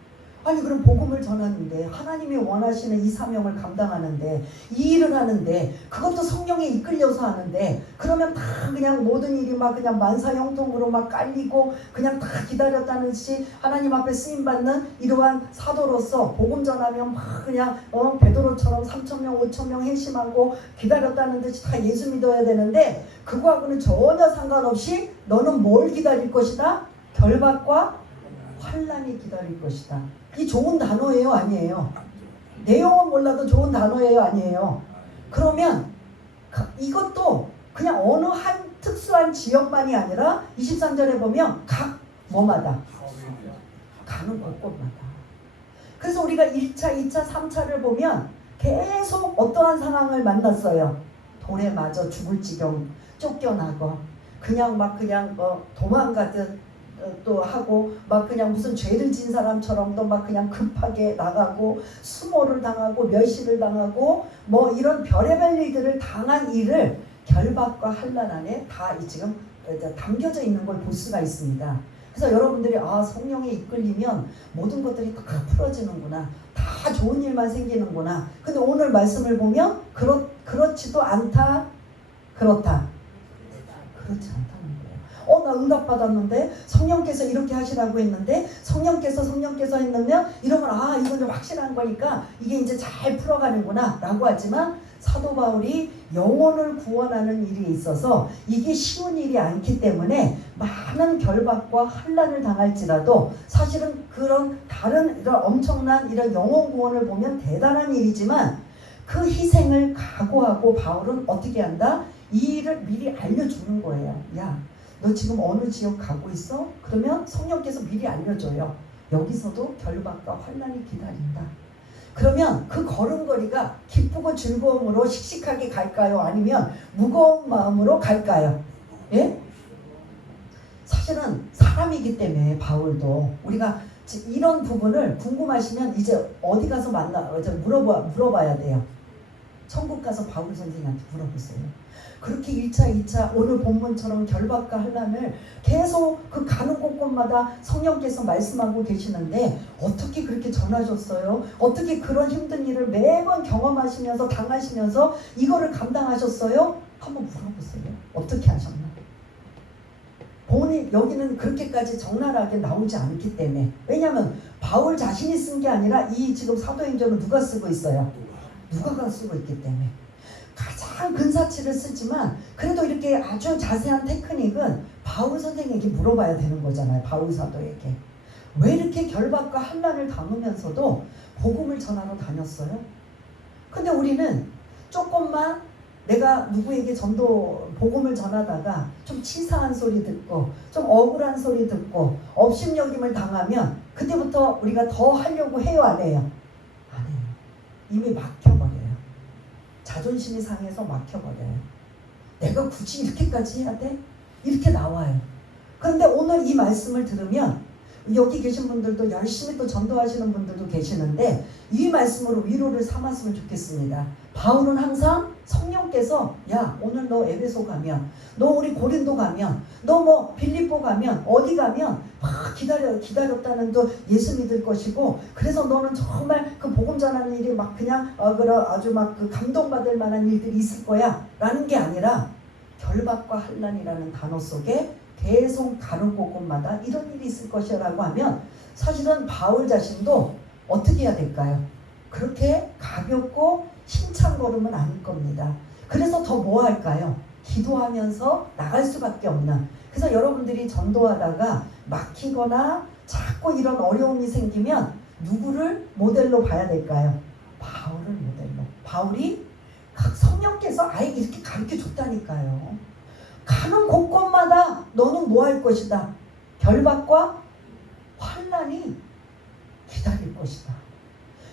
아니 그럼 복음을 전하는데 하나님이 원하시는 이 사명을 감당하는데 이 일을 하는데 그것도 성령에 이끌려서 하는데, 그러면 다 그냥 모든 일이 막 그냥 만사형통으로 막 깔리고 그냥 다 기다렸다는 듯이 하나님 앞에 쓰임받는 이러한 사도로서 복음 전하면 막 그냥 베드로처럼 3,000명 5,000명 회심하고 기다렸다는 듯이 다 예수 믿어야 되는데, 그거하고는 전혀 상관없이 너는 뭘 기다릴 것이다? 결박과 환난이 기다릴 것이다. 이 좋은 단어예요? 아니에요? 내용은 몰라도 좋은 단어예요? 아니에요? 그러면 이것도 그냥 어느 한 특수한 지역만이 아니라 23절에 보면 각 뭐마다 가는 곳곳마다. 그래서 우리가 1차, 2차, 3차를 보면 계속 어떠한 상황을 만났어요. 돌에 맞아 죽을 지경 쫓겨나고 그냥 막 그냥 도망가듯 또 하고 막 그냥 무슨 죄를 진 사람처럼 또 막 그냥 급하게 나가고 수모를 당하고 멸시를 당하고 뭐 이런 별의별 일들을 당한 일을 결박과 환난 안에 다 지금 담겨져 있는 걸 볼 수가 있습니다. 그래서 여러분들이 성령에 이끌리면 모든 것들이 다 풀어지는구나, 다 좋은 일만 생기는구나. 근데 오늘 말씀을 보면 그렇지도 않다, 그렇다, 그렇지 않다는 거예요. 나 응답 받았는데 성령께서 이렇게 하시라고 했는데 성령께서 했는면 이러면 이거는 확실한 거니까 이게 이제 잘 풀어가는구나 라고 하지만, 사도 바울이 영혼을 구원하는 일이 있어서 이게 쉬운 일이 않기 때문에 많은 결박과 환난을 당할지라도, 사실은 그런 다른 이런 엄청난 이런 영혼 구원을 보면 대단한 일이지만 그 희생을 각오하고 바울은 어떻게 한다? 이 일을 미리 알려주는 거예요. 야, 너 지금 어느 지역 가고 있어? 그러면 성령께서 미리 알려줘요. 여기서도 결박과 환난이 기다린다. 그러면 그 걸음걸이가 기쁘고 즐거움으로 씩씩하게 갈까요? 아니면 무거운 마음으로 갈까요? 예? 사실은 사람이기 때문에 바울도, 우리가 이런 부분을 궁금하시면 이제 어디 가서 물어봐야 돼요. 천국 가서 바울 선생님한테 물어보세요. 그렇게 1차, 2차 오늘 본문처럼 결박과 환난을 계속 그 가는 곳곳마다 성령께서 말씀하고 계시는데 어떻게 그렇게 전하셨어요? 어떻게 그런 힘든 일을 매번 경험하시면서 당하시면서 이거를 감당하셨어요? 한번 물어보세요. 어떻게 하셨나? 본인 여기는 그렇게까지 적나라하게 나오지 않기 때문에. 왜냐하면 바울 자신이 쓴 게 아니라 이 지금 사도행전을 누가 쓰고 있어요? 누가가 쓰고 있기 때문에. 가장 근사치를 쓰지만 그래도 이렇게 아주 자세한 테크닉은 바울 선생에게 물어봐야 되는 거잖아요. 바울 사도에게. 왜 이렇게 결박과 환난을 당하면서도 복음을 전하러 다녔어요? 근데 우리는 조금만 내가 누구에게 전도 복음을 전하다가 좀 치사한 소리 듣고 좀 억울한 소리 듣고 업신여김을 당하면 그때부터 우리가 더 하려고 해요, 안 해요? 안 해요. 이미 막혀버려요. 자존심이 상해서 막혀버려요. 내가 굳이 이렇게까지 해야 돼? 이렇게 나와요. 그런데 오늘 이 말씀을 들으면 여기 계신 분들도 열심히 또 전도하시는 분들도 계시는데 이 말씀으로 위로를 삼았으면 좋겠습니다. 바울은 항상 성령께서 야, 오늘 너 에베소 가면, 너 우리 고린도 가면, 너 뭐 빌립보 가면, 어디 가면 막 기다렸다는 또 예수 믿을 것이고, 그래서 너는 정말 그 복음 전하는 일이 막 그냥 아주 막 그 감동받을 만한 일들이 있을 거야 라는 게 아니라, 결박과 환난이라는 단어 속에 계속 가는 곳곳마다 이런 일이 있을 것이라고 하면 사실은 바울 자신도 어떻게 해야 될까요? 그렇게 가볍고 힘찬 걸음은 아닐 겁니다. 그래서 더 뭐 할까요? 기도하면서 나갈 수밖에 없는. 그래서 여러분들이 전도하다가 막히거나 자꾸 이런 어려움이 생기면 누구를 모델로 봐야 될까요? 바울을 모델로. 바울이 성령께서 아예 이렇게 가르쳐 줬다니까요. 가는 곳곳마다 너는 뭐 할 것이다? 결박과 환난이 기다릴 것이다.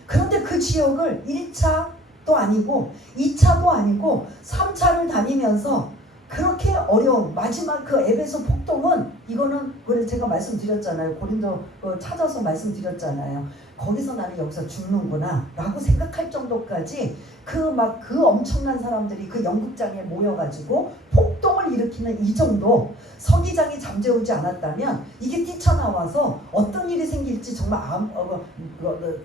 그런데 그 지역을 1차도 아니고 2차도 아니고 3차를 다니면서 그렇게 어려운 마지막 그 에베소 폭동은, 이거는 제가 말씀드렸잖아요. 고린도 찾아서 말씀드렸잖아요. 거기서 나는 여기서 죽는구나 라고 생각할 정도까지 그 엄청난 사람들이 그 연극장에 모여가지고 폭동을 일으키는 이 정도, 서기장이 잠재우지 않았다면 이게 뛰쳐나와서 어떤 일이 생길지 정말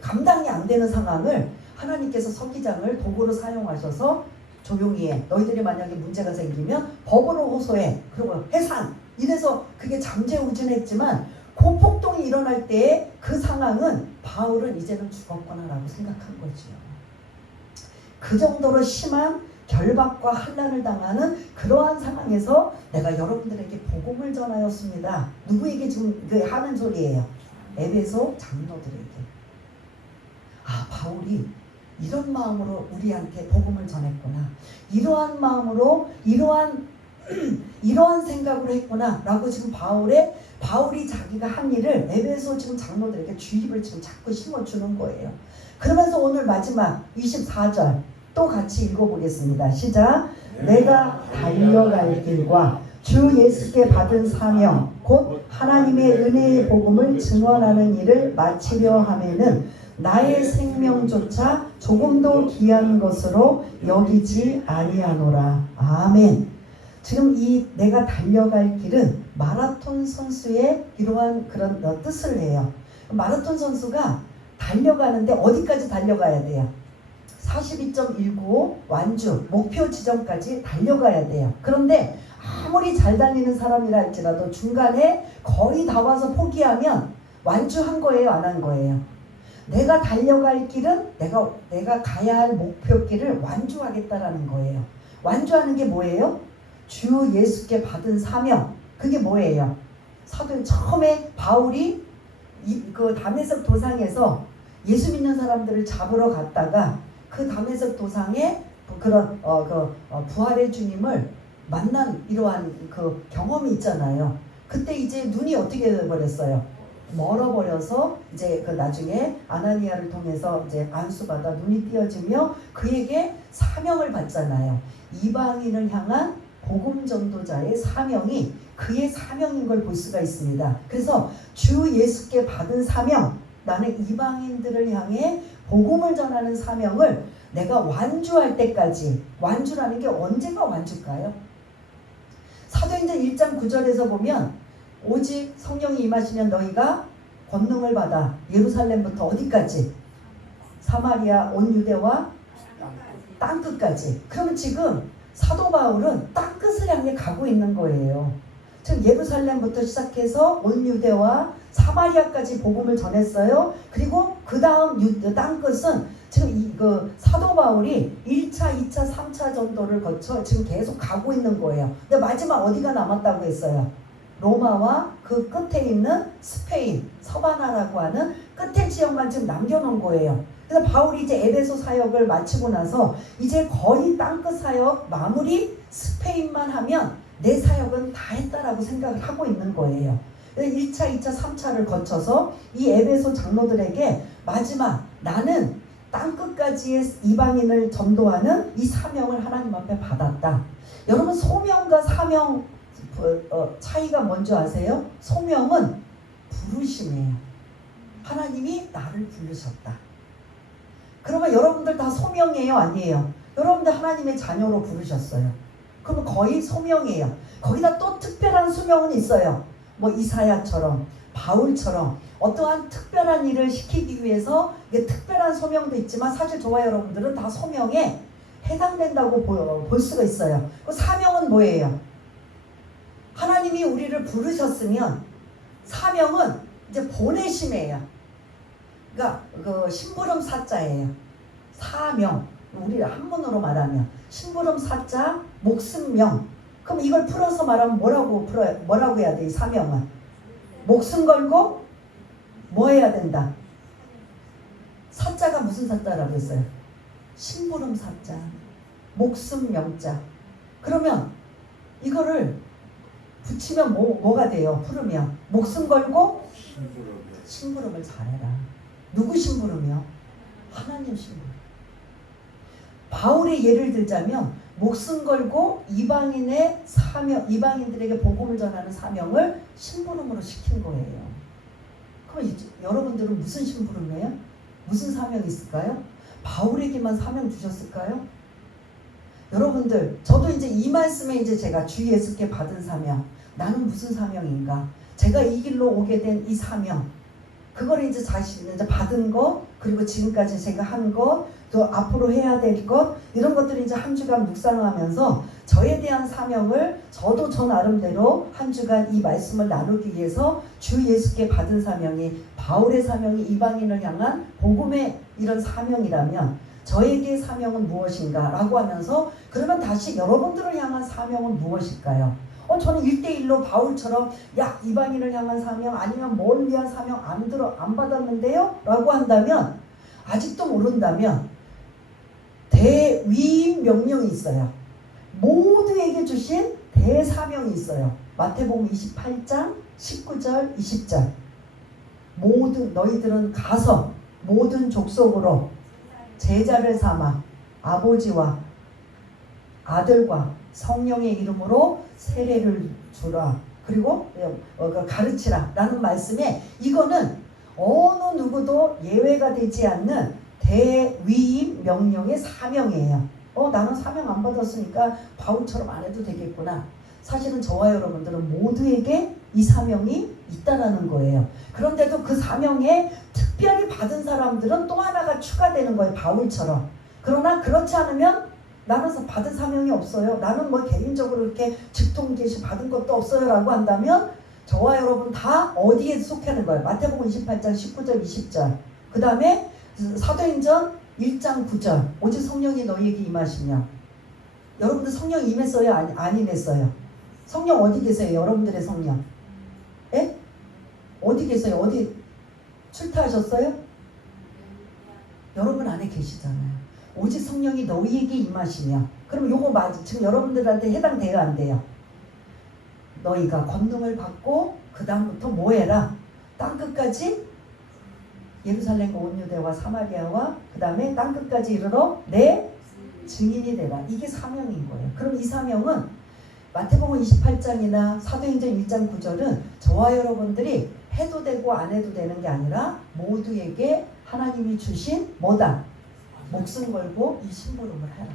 감당이 안 되는 상황을 하나님께서 서기장을 도구로 사용하셔서 조용히 해. 너희들이 만약에 문제가 생기면 법으로 호소해. 그리고 해산. 이래서 그게 잠재우진 했지만 그 폭동이 일어날 때 그 상황은 바울은 이제는 죽었구나라고 생각한 거죠. 그 정도로 심한 결박과 환난을 당하는 그러한 상황에서 내가 여러분들에게 복음을 전하였습니다. 누구에게 지금 하는 소리예요? 에베소 장로들에게. 바울이 이런 마음으로 우리한테 복음을 전했구나. 이러한 마음으로 이러한 생각으로 했구나 라고 지금 바울이 자기가 한 일을 에베소 지금 장로들에게 주입을 지금 자꾸 심어주는 거예요. 그러면서 오늘 마지막 24절 또 같이 읽어보겠습니다. 시작. 내가 달려갈 길과 주 예수께 받은 사명 곧 하나님의 은혜의 복음을 증언하는 일을 마치려 하면은 나의 생명조차 조금도 귀한 것으로 여기지 아니하노라. 아멘. 지금 이 내가 달려갈 길은 마라톤 선수의 이러한 그런 뜻을 해요. 마라톤 선수가 달려가는데 어디까지 달려가야 돼요? 42.195 완주 목표 지점까지 달려가야 돼요. 그런데 아무리 잘 달리는 사람이라 할지라도 중간에 거의 다 와서 포기하면 완주한 거예요, 안 한 거예요? 내가 달려갈 길은 내가 가야 할 목표길을 완주하겠다라는 거예요. 완주하는 게 뭐예요? 주 예수께 받은 사명. 그게 뭐예요? 사도 처음에 바울이 그 다메섹 도상에서 예수 믿는 사람들을 잡으러 갔다가 그 다메섹 도상에 그런 부활의 주님을 만난 이러한 그 경험이 있잖아요. 그때 이제 눈이 어떻게 되어버렸어요? 멀어버려서 이제 그 나중에 아나니아를 통해서 이제 안수받아 눈이 띄어지며 그에게 사명을 받잖아요. 이방인을 향한 복음 전도자의 사명이 그의 사명인 걸 볼 수가 있습니다. 그래서 주 예수께 받은 사명, 나는 이방인들을 향해 복음을 전하는 사명을 내가 완주할 때까지, 완주라는 게 언제가 완주일까요? 사도행전 1장 9절에서 보면 오직 성령이 임하시면 너희가 권능을 받아 예루살렘부터 어디까지? 사마리아 온 유대와 땅끝까지. 그러면 지금 사도 바울은 땅끝을 향해 가고 있는 거예요. 즉 예루살렘부터 시작해서 온 유대와 사마리아까지 복음을 전했어요. 그리고 그 다음 땅끝은 지금 그 사도 바울이 1차, 2차, 3차 전도를 거쳐 지금 계속 가고 있는 거예요. 근데 마지막 어디가 남았다고 했어요? 로마와 그 끝에 있는 스페인, 서바나라고 하는 끝에 지역만 지금 남겨놓은 거예요. 그래서 바울이 이제 에베소 사역을 마치고 나서 이제 거의 땅끝 사역 마무리 스페인만 하면 내 사역은 다 했다라고 생각을 하고 있는 거예요. 1차, 2차, 3차를 거쳐서 이 에베소 장로들에게 마지막 나는 땅끝까지의 이방인을 전도하는 이 사명을 하나님 앞에 받았다. 여러분 소명과 사명 차이가 뭔지 아세요? 소명은 부르심이에요. 하나님이 나를 부르셨다. 그러면 여러분들 다 소명이에요? 아니에요? 여러분들 하나님의 자녀로 부르셨어요. 그러면 거의 소명이에요. 거기다 또 특별한 수명은 있어요. 뭐 이사야처럼 바울처럼 어떠한 특별한 일을 시키기 위해서 이게 특별한 소명도 있지만 사실 저와 여러분들은 다 소명에 해당된다고 볼 수가 있어요. 그 사명은 뭐예요? 하나님이 우리를 부르셨으면 사명은 이제 보내심이에요. 그러니까 그 심부름 사자예요. 사명. 우리를 한문으로 말하면 심부름 사자, 목숨명. 그럼 이걸 풀어서 말하면 뭐라고 해야 돼? 이 사명은 목숨 걸고 뭐 해야 된다? 사자가 무슨 사자라고 했어요? 심부름 사자, 목숨 명자. 그러면 이거를 붙이면 뭐가 돼요? 풀으면 목숨 걸고 심부름을 잘해라. 누구 심부름이요? 하나님 심부름. 바울의 예를 들자면 목숨 걸고 이방인의 사명, 이방인들에게 복음을 전하는 사명을 심부름으로 시킨 거예요. 그럼 여러분들은 무슨 심부름이에요? 무슨 사명이 있을까요? 바울에게만 사명 주셨을까요? 여러분들, 저도 이제 이 말씀에 이제 제가 주 예수께 받은 사명, 나는 무슨 사명인가? 제가 이 길로 오게 된 이 사명, 그걸 이제 이제 받은 것, 그리고 지금까지 제가 한 것, 또 앞으로 해야 될 것, 이런 것들을 이제 한 주간 묵상하면서 저에 대한 사명을 저도 저 나름대로 한 주간 이 말씀을 나누기 위해서 주 예수께 받은 사명이 바울의 사명이 이방인을 향한 복음의 이런 사명이라면 저에게 사명은 무엇인가 라고 하면서 그러면 다시 여러분들을 향한 사명은 무엇일까요? 저는 1대1로 바울처럼 야 이방인을 향한 사명 아니면 뭘 위한 사명 안 받았는데요? 라고 한다면 아직도 모른다면 대위임 명령이 있어요. 모두에게 주신 대사명이 있어요. 마태복음 28장 19절 20절 모든 너희들은 가서 모든 족속으로 제자를 삼아 아버지와 아들과 성령의 이름으로 세례를 주라. 그리고 가르치라 라는 말씀에 이거는 어느 누구도 예외가 되지 않는 대위임 명령의 사명이에요. 나는 사명 안 받았으니까 바울처럼 안 해도 되겠구나. 사실은 저와 여러분들은 모두에게 이 사명이 있다라는 거예요. 그런데도 그 사명에 특별히 받은 사람들은 또 하나가 추가되는 거예요. 바울처럼. 그러나 그렇지 않으면 나는 받은 사명이 없어요. 나는 뭐 개인적으로 이렇게 직통 계시 받은 것도 없어요 라고 한다면 저와 여러분 다 어디에 속하는 거예요? 마태복음 28장 19절 20절. 그 다음에 사도행전 1장 9절. 오직 성령이 너희에게 임하시며. 여러분들 성령 임했어요? 안 임했어요? 성령 어디 계세요? 여러분들의 성령. 예? 어디 계세요? 어디 출타하셨어요? 여러분 안에 계시잖아요. 오직 성령이 너희에게 임하시며. 그럼 요거 지금 여러분들한테 해당돼요? 안 돼요? 너희가 권능을 받고 그 다음부터 뭐 해라? 땅끝까지 예루살렘과 온 유대와 사마리아와 그 다음에 땅끝까지 이르러 내 증인이 되라. 이게 사명인 거예요. 그럼 이 사명은 마태복음 28장이나 사도행전 1장 9절은 저와 여러분들이 해도 되고 안 해도 되는 게 아니라 모두에게 하나님이 주신 뭐다? 목숨 걸고 이 심부름을 해라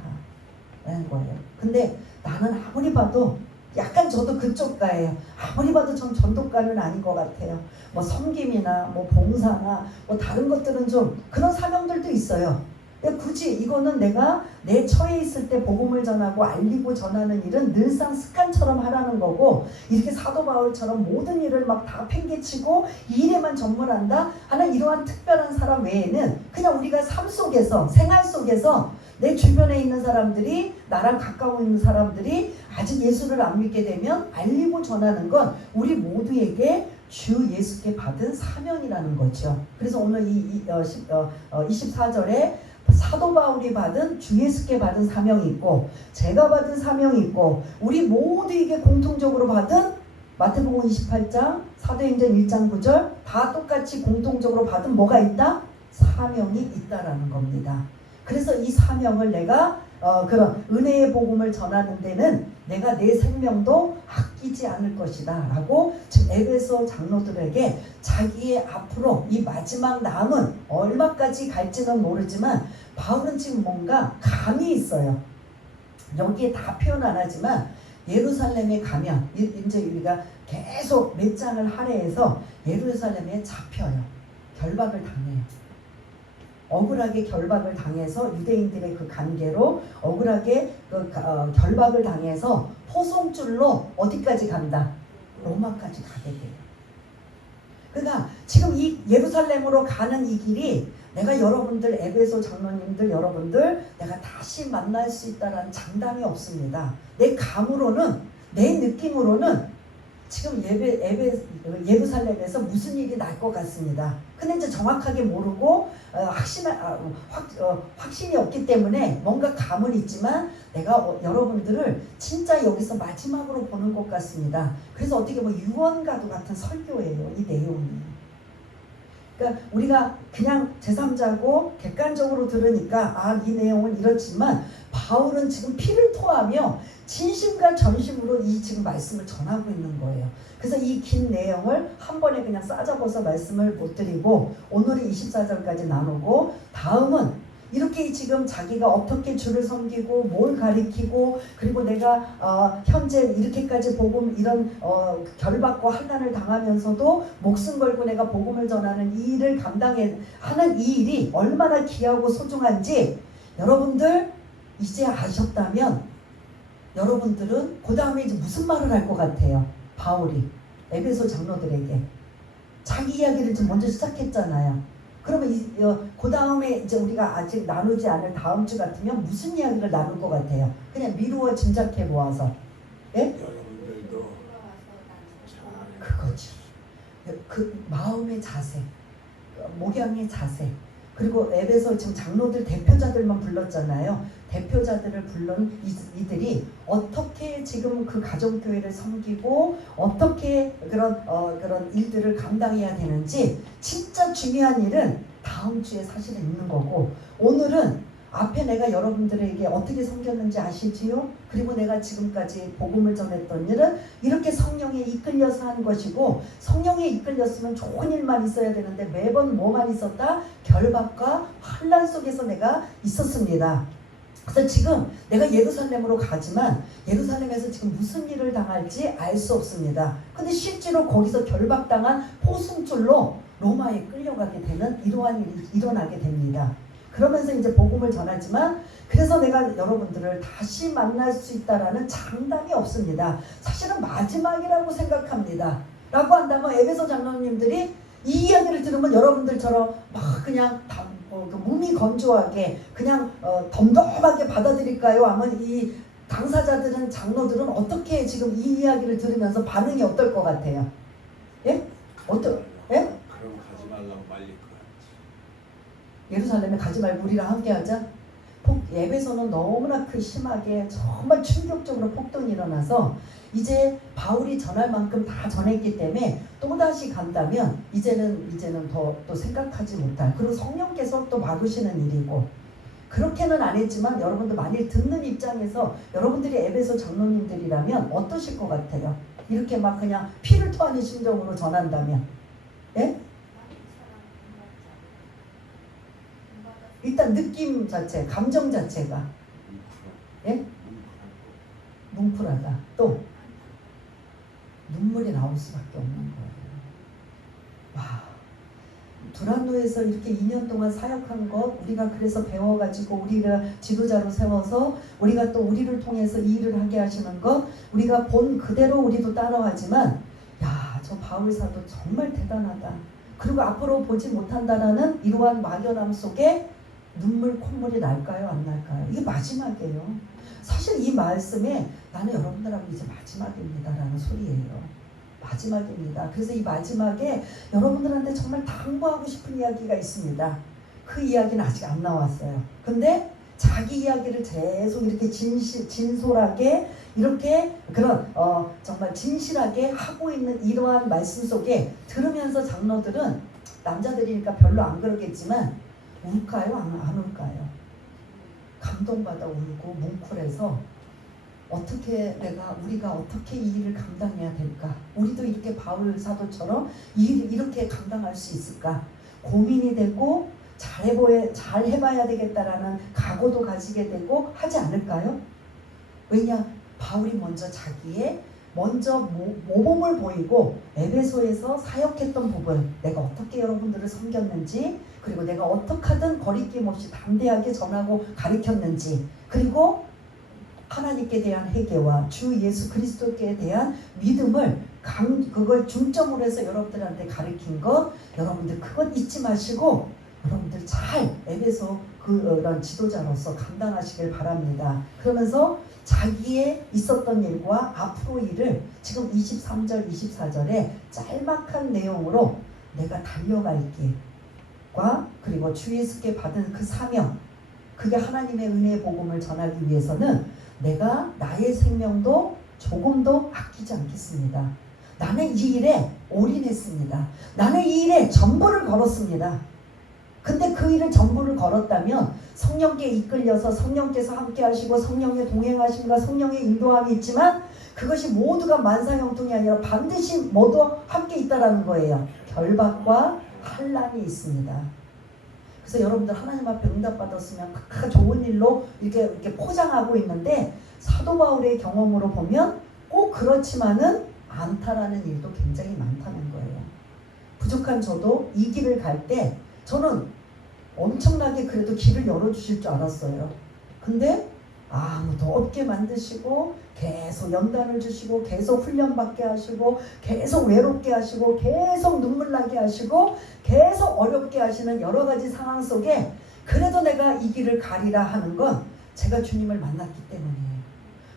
라는 거예요. 근데 나는 아무리 봐도 약간 저도 그쪽가예요. 아무리 봐도 전 전도가는 아닌 것 같아요. 뭐 섬김이나 뭐 봉사나 뭐 다른 것들은 좀 그런 사명들도 있어요. 굳이 이거는 내가 내 처해 있을 때 복음을 전하고 알리고 전하는 일은 늘상 습관처럼 하라는 거고, 이렇게 사도 바울처럼 모든 일을 막 다 팽개치고 이 일에만 전문한다 하는 이러한 특별한 사람 외에는 그냥 우리가 삶 속에서 생활 속에서 내 주변에 있는 사람들이 나랑 가까워 있는 사람들이 아직 예수를 안 믿게 되면 알리고 전하는 건 우리 모두에게 주 예수께 받은 사명이라는 거죠. 그래서 오늘 24절에 사도 바울이 받은 주 예수께 받은 사명이 있고 제가 받은 사명이 있고 우리 모두에게 공통적으로 받은 마태복음 28장 사도행전 1장 9절 다 똑같이 공통적으로 받은 뭐가 있다? 사명이 있다라는 겁니다. 그래서 이 사명을 내가 그런 은혜의 복음을 전하는 데는 내가 내 생명도 아끼지 않을 것이다 라고 지금 에베소 장로들에게 자기의 앞으로 이 마지막 남은 얼마까지 갈지는 모르지만 바울은 지금 뭔가 감이 있어요. 여기에 다 표현 안 하지만 예루살렘에 가면 이제 우리가 계속 몇 장을 할애해서 예루살렘에 잡혀요. 결박을 당해요. 억울하게 결박을 당해서 유대인들의 그 관계로 억울하게 결박을 당해서 포송줄로 어디까지 간다? 로마까지 가게 돼요. 그러니까 지금 이 예루살렘으로 가는 이 길이 내가 여러분들 에베소 장로님들 여러분들 내가 다시 만날 수 있다는 장담이 없습니다. 내 감으로는 내 느낌으로는 지금 예루살렘에서 무슨 일이 날 것 같습니다. 근데 이제 정확하게 모르고 확신이 없기 때문에 뭔가 감은 있지만 내가 여러분들을 진짜 여기서 마지막으로 보는 것 같습니다. 그래서 어떻게 뭐 유언가도 같은 설교예요. 이 내용이. 그러니까 우리가 그냥 제3자고 객관적으로 들으니까 이 내용은 이렇지만 바울은 지금 피를 토하며 진심과 전심으로 이 지금 말씀을 전하고 있는 거예요. 그래서 이 긴 내용을 한 번에 그냥 싸잡아서 말씀을 못 드리고 오늘은 24절까지 나누고 다음은 이렇게 지금 자기가 어떻게 주를 섬기고 뭘 가리키고 그리고 내가 현재 이렇게까지 복음 이런 결박과 환난을 당하면서도 목숨 걸고 내가 복음을 전하는 이 일을 감당해 하는 이 일이 얼마나 귀하고 소중한지 여러분들 이제 아셨다면 여러분들은 그 다음에 이제 무슨 말을 할 것 같아요? 바울이 에베소 장로들에게 자기 이야기를 좀 먼저 시작했잖아요. 그러면 그 다음에 이제 우리가 아직 나누지 않을 다음 주 같으면 무슨 이야기를 나눌 것 같아요? 그냥 미루어 짐작해 모아서. 예? 여러분들도 그거지. 그 마음의 자세, 목양의 자세. 그리고 에베소 지금 장로들 대표자들만 불렀잖아요. 대표자들을 불른 이들이 어떻게 지금 그 가정교회를 섬기고 어떻게 그런 일들을 감당해야 되는지 진짜 중요한 일은 다음 주에 사실은 있는 거고 오늘은 앞에 내가 여러분들에게 어떻게 섬겼는지 아시지요? 그리고 내가 지금까지 복음을 전했던 일은 이렇게 성령에 이끌려서 한 것이고 성령에 이끌렸으면 좋은 일만 있어야 되는데 매번 뭐만 있었다? 결박과 환난 속에서 내가 있었습니다. 그래서 지금 내가 예루살렘으로 가지만 예루살렘에서 지금 무슨 일을 당할지 알 수 없습니다. 근데 실제로 거기서 결박당한 포승줄로 로마에 끌려가게 되는 이러한 일이 일어나게 됩니다. 그러면서 이제 복음을 전하지만 그래서 내가 여러분들을 다시 만날 수 있다라는 장담이 없습니다. 사실은 마지막이라고 생각합니다. 라고 한다면 에베소 장로님들이 이 이야기를 들으면 여러분들처럼 막 그냥 몸이 건조하게 그냥 덤덤하게 받아들일까요? 아마 이 당사자들은 장로들은 어떻게 지금 이 이야기를 들으면서 반응이 어떨 것 같아요? 예? 예? 그럼 가지 말라고 말릴 것 같지. 예루살렘에 가지 말고 우리랑 함께하자. 에베소는 너무나 심하게 정말 충격적으로 폭동이 일어나서 이제 바울이 전할 만큼 다 전했기 때문에 또다시 간다면 이제는 더 또 생각하지 못할, 그리고 성령께서 또 막으시는 일이고, 그렇게는 안 했지만 여러분들 만일 듣는 입장에서 여러분들이 에베소 장로님들이라면 어떠실 것 같아요? 이렇게 막 그냥 피를 토하는 심정으로 전한다면. 예? 일단 느낌 자체, 감정 자체가 예? 뭉클하다. 또 눈물이 나올 수밖에 없는 거예요. 와, 두란노에서 이렇게 2년 동안 사역한 것 우리가 그래서 배워가지고 우리가 지도자로 세워서 우리가 또 우리를 통해서 이 일을 하게 하시는 것 우리가 본 그대로 우리도 따라하지만 야, 저 바울 사도 정말 대단하다. 그리고 앞으로 보지 못한다라는 이러한 막연함 속에 눈물 콧물이 날까요? 안 날까요? 이게 마지막이에요. 사실 이 말씀에 나는 여러분들하고 이제 마지막입니다라는 소리예요. 마지막입니다. 그래서 이 마지막에 여러분들한테 정말 당부하고 싶은 이야기가 있습니다. 그 이야기는 아직 안 나왔어요. 근데 자기 이야기를 계속 이렇게 진솔하게 이렇게 그런 정말 진실하게 하고 있는 이러한 말씀 속에 들으면서 장로들은 남자들이니까 별로 안 그러겠지만 울까요? 안 울까요? 감동받아 울고 뭉클해서 우리가 어떻게 이 일을 감당해야 될까? 우리도 이렇게 바울 사도처럼 이 일을 이렇게 감당할 수 있을까? 고민이 되고 잘 해봐야 되겠다라는 각오도 가지게 되고 하지 않을까요? 왜냐? 바울이 먼저 모범을 보이고 에베소에서 사역했던 부분, 내가 어떻게 여러분들을 섬겼는지, 그리고 내가 어떻게 하든 거리낌 없이 담대하게 전하고 가르쳤는지, 그리고 하나님께 대한 회개와 주 예수 그리스도께 대한 믿음을 그걸 중점으로 해서 여러분들한테 가르친 것, 여러분들 그것 잊지 마시고 여러분들 잘 에베소 그런 지도자로서 감당하시길 바랍니다. 그러면서 자기의 있었던 일과 앞으로 일을 지금 23절 24절에 짤막한 내용으로 내가 달려갈 길과 그리고 주 예수께 받은 그 사명, 그게 하나님의 은혜의 복음을 전하기 위해서는 내가 나의 생명도 조금도 아끼지 않겠습니다. 나는 이 일에 올인했습니다. 나는 이 일에 전부를 걸었습니다. 근데 그 일을 전부를 걸었다면 성령께 이끌려서 성령께서 함께 하시고 성령의 동행하심과 성령의 인도함이 있지만 그것이 모두가 만사형통이 아니라 반드시 모두 함께 있다라는 거예요. 결박과 환난이 있습니다. 그래서 여러분들 하나님 앞에 응답받았으면 그 좋은 일로 이렇게 포장하고 있는데 사도 바울의 경험으로 보면 꼭 그렇지만은 않다라는 일도 굉장히 많다는 거예요. 부족한 저도 이 길을 갈 때 저는 엄청나게 그래도 길을 열어주실 줄 알았어요. 근데 아무도 없게 만드시고 계속 연단을 주시고 계속 훈련받게 하시고 계속 외롭게 하시고 계속 눈물 나게 하시고 계속 어렵게 하시는 여러 가지 상황 속에 그래도 내가 이 길을 가리라 하는 건 제가 주님을 만났기 때문이에요.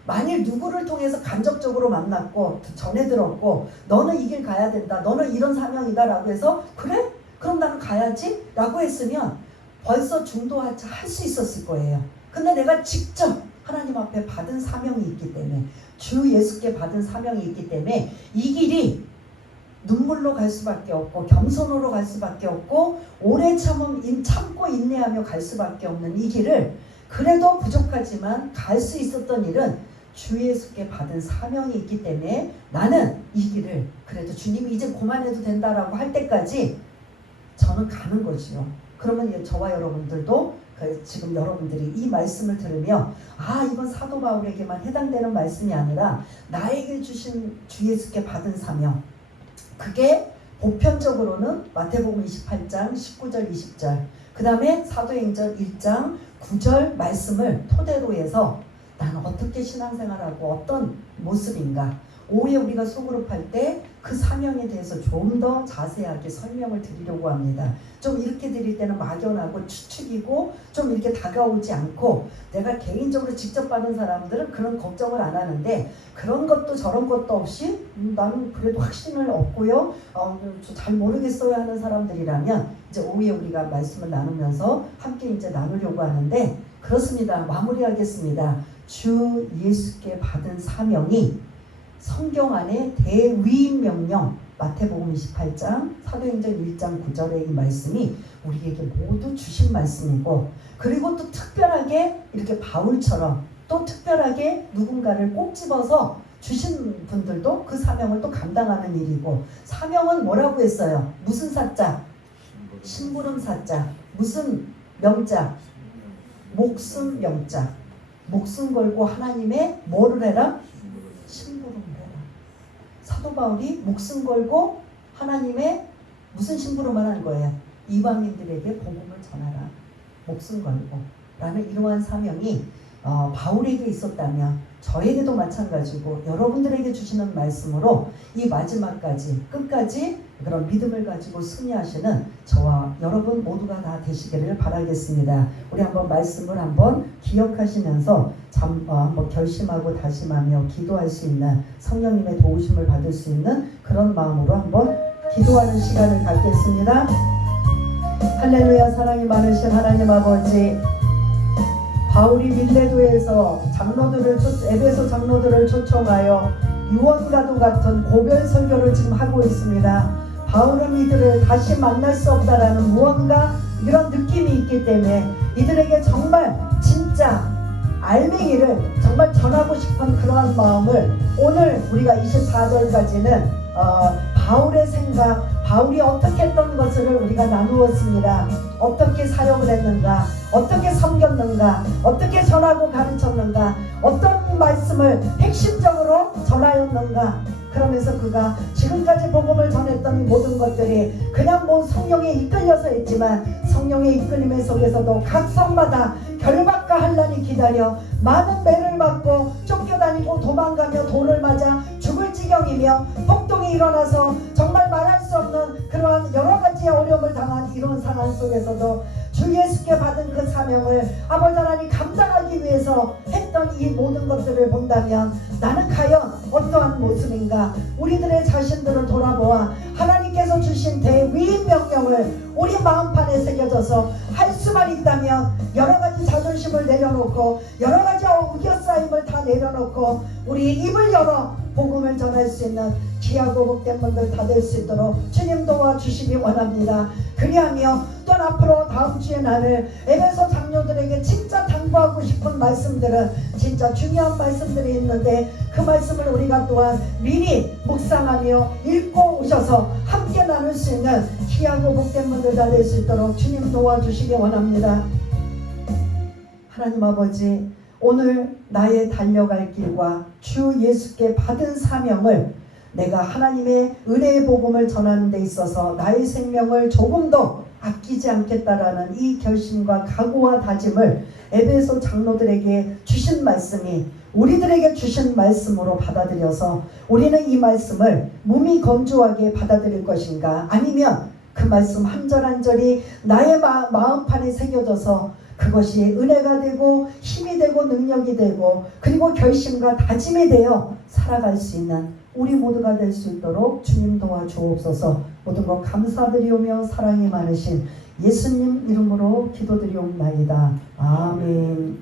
만일 누구를 통해서 간접적으로 만났고 전해 들었고 너는 이 길 가야 된다, 너는 이런 사명이다 라고 해서 그래? 그럼 나는 가야지 라고 했으면 벌써 중도할 수 있었을 거예요. 근데 내가 직접 하나님 앞에 받은 사명이 있기 때문에 주 예수께 받은 사명이 있기 때문에 이 길이 눈물로 갈 수밖에 없고 겸손으로 갈 수밖에 없고 오래 참고 인내하며 갈 수밖에 없는 이 길을 그래도 부족하지만 갈 수 있었던 일은 주 예수께 받은 사명이 있기 때문에 나는 이 길을 그래도 주님이 이제 그만해도 된다라고 할 때까지 저는 가는 거지요. 그러면 저와 여러분들도 지금 여러분들이 이 말씀을 들으며 이건 사도 바울에게만 해당되는 말씀이 아니라 나에게 주신 주 예수께 받은 사명, 그게 보편적으로는 마태복음 28장 19절 20절, 그 다음에 사도행전 1장 9절 말씀을 토대로 해서 나는 어떻게 신앙생활하고 어떤 모습인가, 오후에 우리가 소그룹할 때 그 사명에 대해서 좀 더 자세하게 설명을 드리려고 합니다. 좀 이렇게 드릴 때는 막연하고 추측이고 좀 이렇게 다가오지 않고, 내가 개인적으로 직접 받은 사람들은 그런 걱정을 안 하는데 그런 것도 저런 것도 없이 나는 그래도 확신을 얻고요, 잘 모르겠어요 하는 사람들이라면 이제 오후에 우리가 말씀을 나누면서 함께 이제 나누려고 하는데, 그렇습니다. 마무리하겠습니다. 주 예수께 받은 사명이 성경 안에 대위임 명령, 마태복음 28장, 사도행전 1장 9절의 이 말씀이 우리에게 모두 주신 말씀이고, 그리고 또 특별하게 이렇게 바울처럼 또 특별하게 누군가를 꼭 집어서 주신 분들도 그 사명을 또 감당하는 일이고, 사명은 뭐라고 했어요? 무슨 사자? 심부름 사자. 무슨 명자? 목숨 명자. 목숨 걸고 하나님의 뭐를 해라? 심부름을 해라. 사도 바울이 목숨 걸고 하나님의 무슨 심부름을 한 거예요? 이방인들에게 복음을 전하라. 목숨 걸고 라는 이러한 사명이 바울에게 있었다면 저에게도 마찬가지고 여러분들에게 주시는 말씀으로 이 마지막까지 끝까지 그런 믿음을 가지고 승리하시는 저와 여러분 모두가 다 되시기를 바라겠습니다. 우리 한번 말씀을 한번 기억하시면서 한번 결심하고 다짐하며 기도할 수 있는, 성령님의 도우심을 받을 수 있는 그런 마음으로 한번 기도하는 시간을 갖겠습니다. 할렐루야. 사랑이 많으신 하나님 아버지, 바울이 밀레도에서 에베소 장로들을 초청하여 유언과도 같은 고별 설교를 지금 하고 있습니다. 바울은 이들을 다시 만날 수 없다라는 무언가 이런 느낌이 있기 때문에 이들에게 정말 진짜 알맹이를 정말 전하고 싶은 그러한 마음을 오늘 우리가 24절까지는 바울의 생각, 바울이 어떻게 했던 것을 우리가 나누었습니다. 어떻게 사역을 했는가, 어떻게 섬겼는가, 어떻게 전하고 가르쳤는가, 어떤 말씀을 핵심적으로 전하였는가. 그러면서 그가 지금까지 복음을 전했던 이 모든 것들이 그냥 성령에 이끌려서 했지만, 성령의 이끌림 속에서도 각 성마다 결박과 환난이 기다려 많은 매를 맞고 쫓겨다니고 도망가며 돌을 맞아 죽을 지경이며 폭동이 일어나서 정말 말할 수 없는 그러한 여러 가지의 어려움을 당한 이런 상황 속에서도 주 예수께 받은 그 사명을 아버지 하나님 감당하기 위해서 했던 이 모든 것들을 본다면 나는 과연 어떠한 모습인가? 우리들의 자신들을 돌아보아 하나님께서 주신 대위임 명령을 우리 마음판에 새겨져서 할 수만 있다면 여러 가지 자존심을 내려놓고 여러 가지 우겨싸임을 다 내려놓고 우리 입을 열어 복음을 전할 수 있는 귀하고 복된 분들 다 될 수 있도록 주님 도와주시기 원합니다. 그리하며 또 앞으로 다음 주에 나를 에베소 장로들에게 진짜 당부하고 싶은 말씀들은 진짜 중요한 말씀들이 있는데 그 말씀을 우리가 또한 미리 묵상하며 읽고 오셔서 함께 나눌 수 있는 귀하고 복된 분들 다 될 수 있도록 주님 도와주시기 원합니다. 하나님 아버지, 오늘 나의 달려갈 길과 주 예수께 받은 사명을 내가 하나님의 은혜의 복음을 전하는 데 있어서 나의 생명을 조금도 아끼지 않겠다라는 이 결심과 각오와 다짐을 에베소 장로들에게 주신 말씀이 우리들에게 주신 말씀으로 받아들여서 우리는 이 말씀을 몸이 건조하게 받아들일 것인가, 아니면 그 말씀 한 절 한 절이 나의 마음판에 새겨져서 그것이 은혜가 되고 힘이 되고 능력이 되고 그리고 결심과 다짐이 되어 살아갈 수 있는 우리 모두가 될 수 있도록 주님 도와주옵소서. 모든 것 감사드리오며 사랑이 많으신 예수님 이름으로 기도드리옵나이다. 아멘.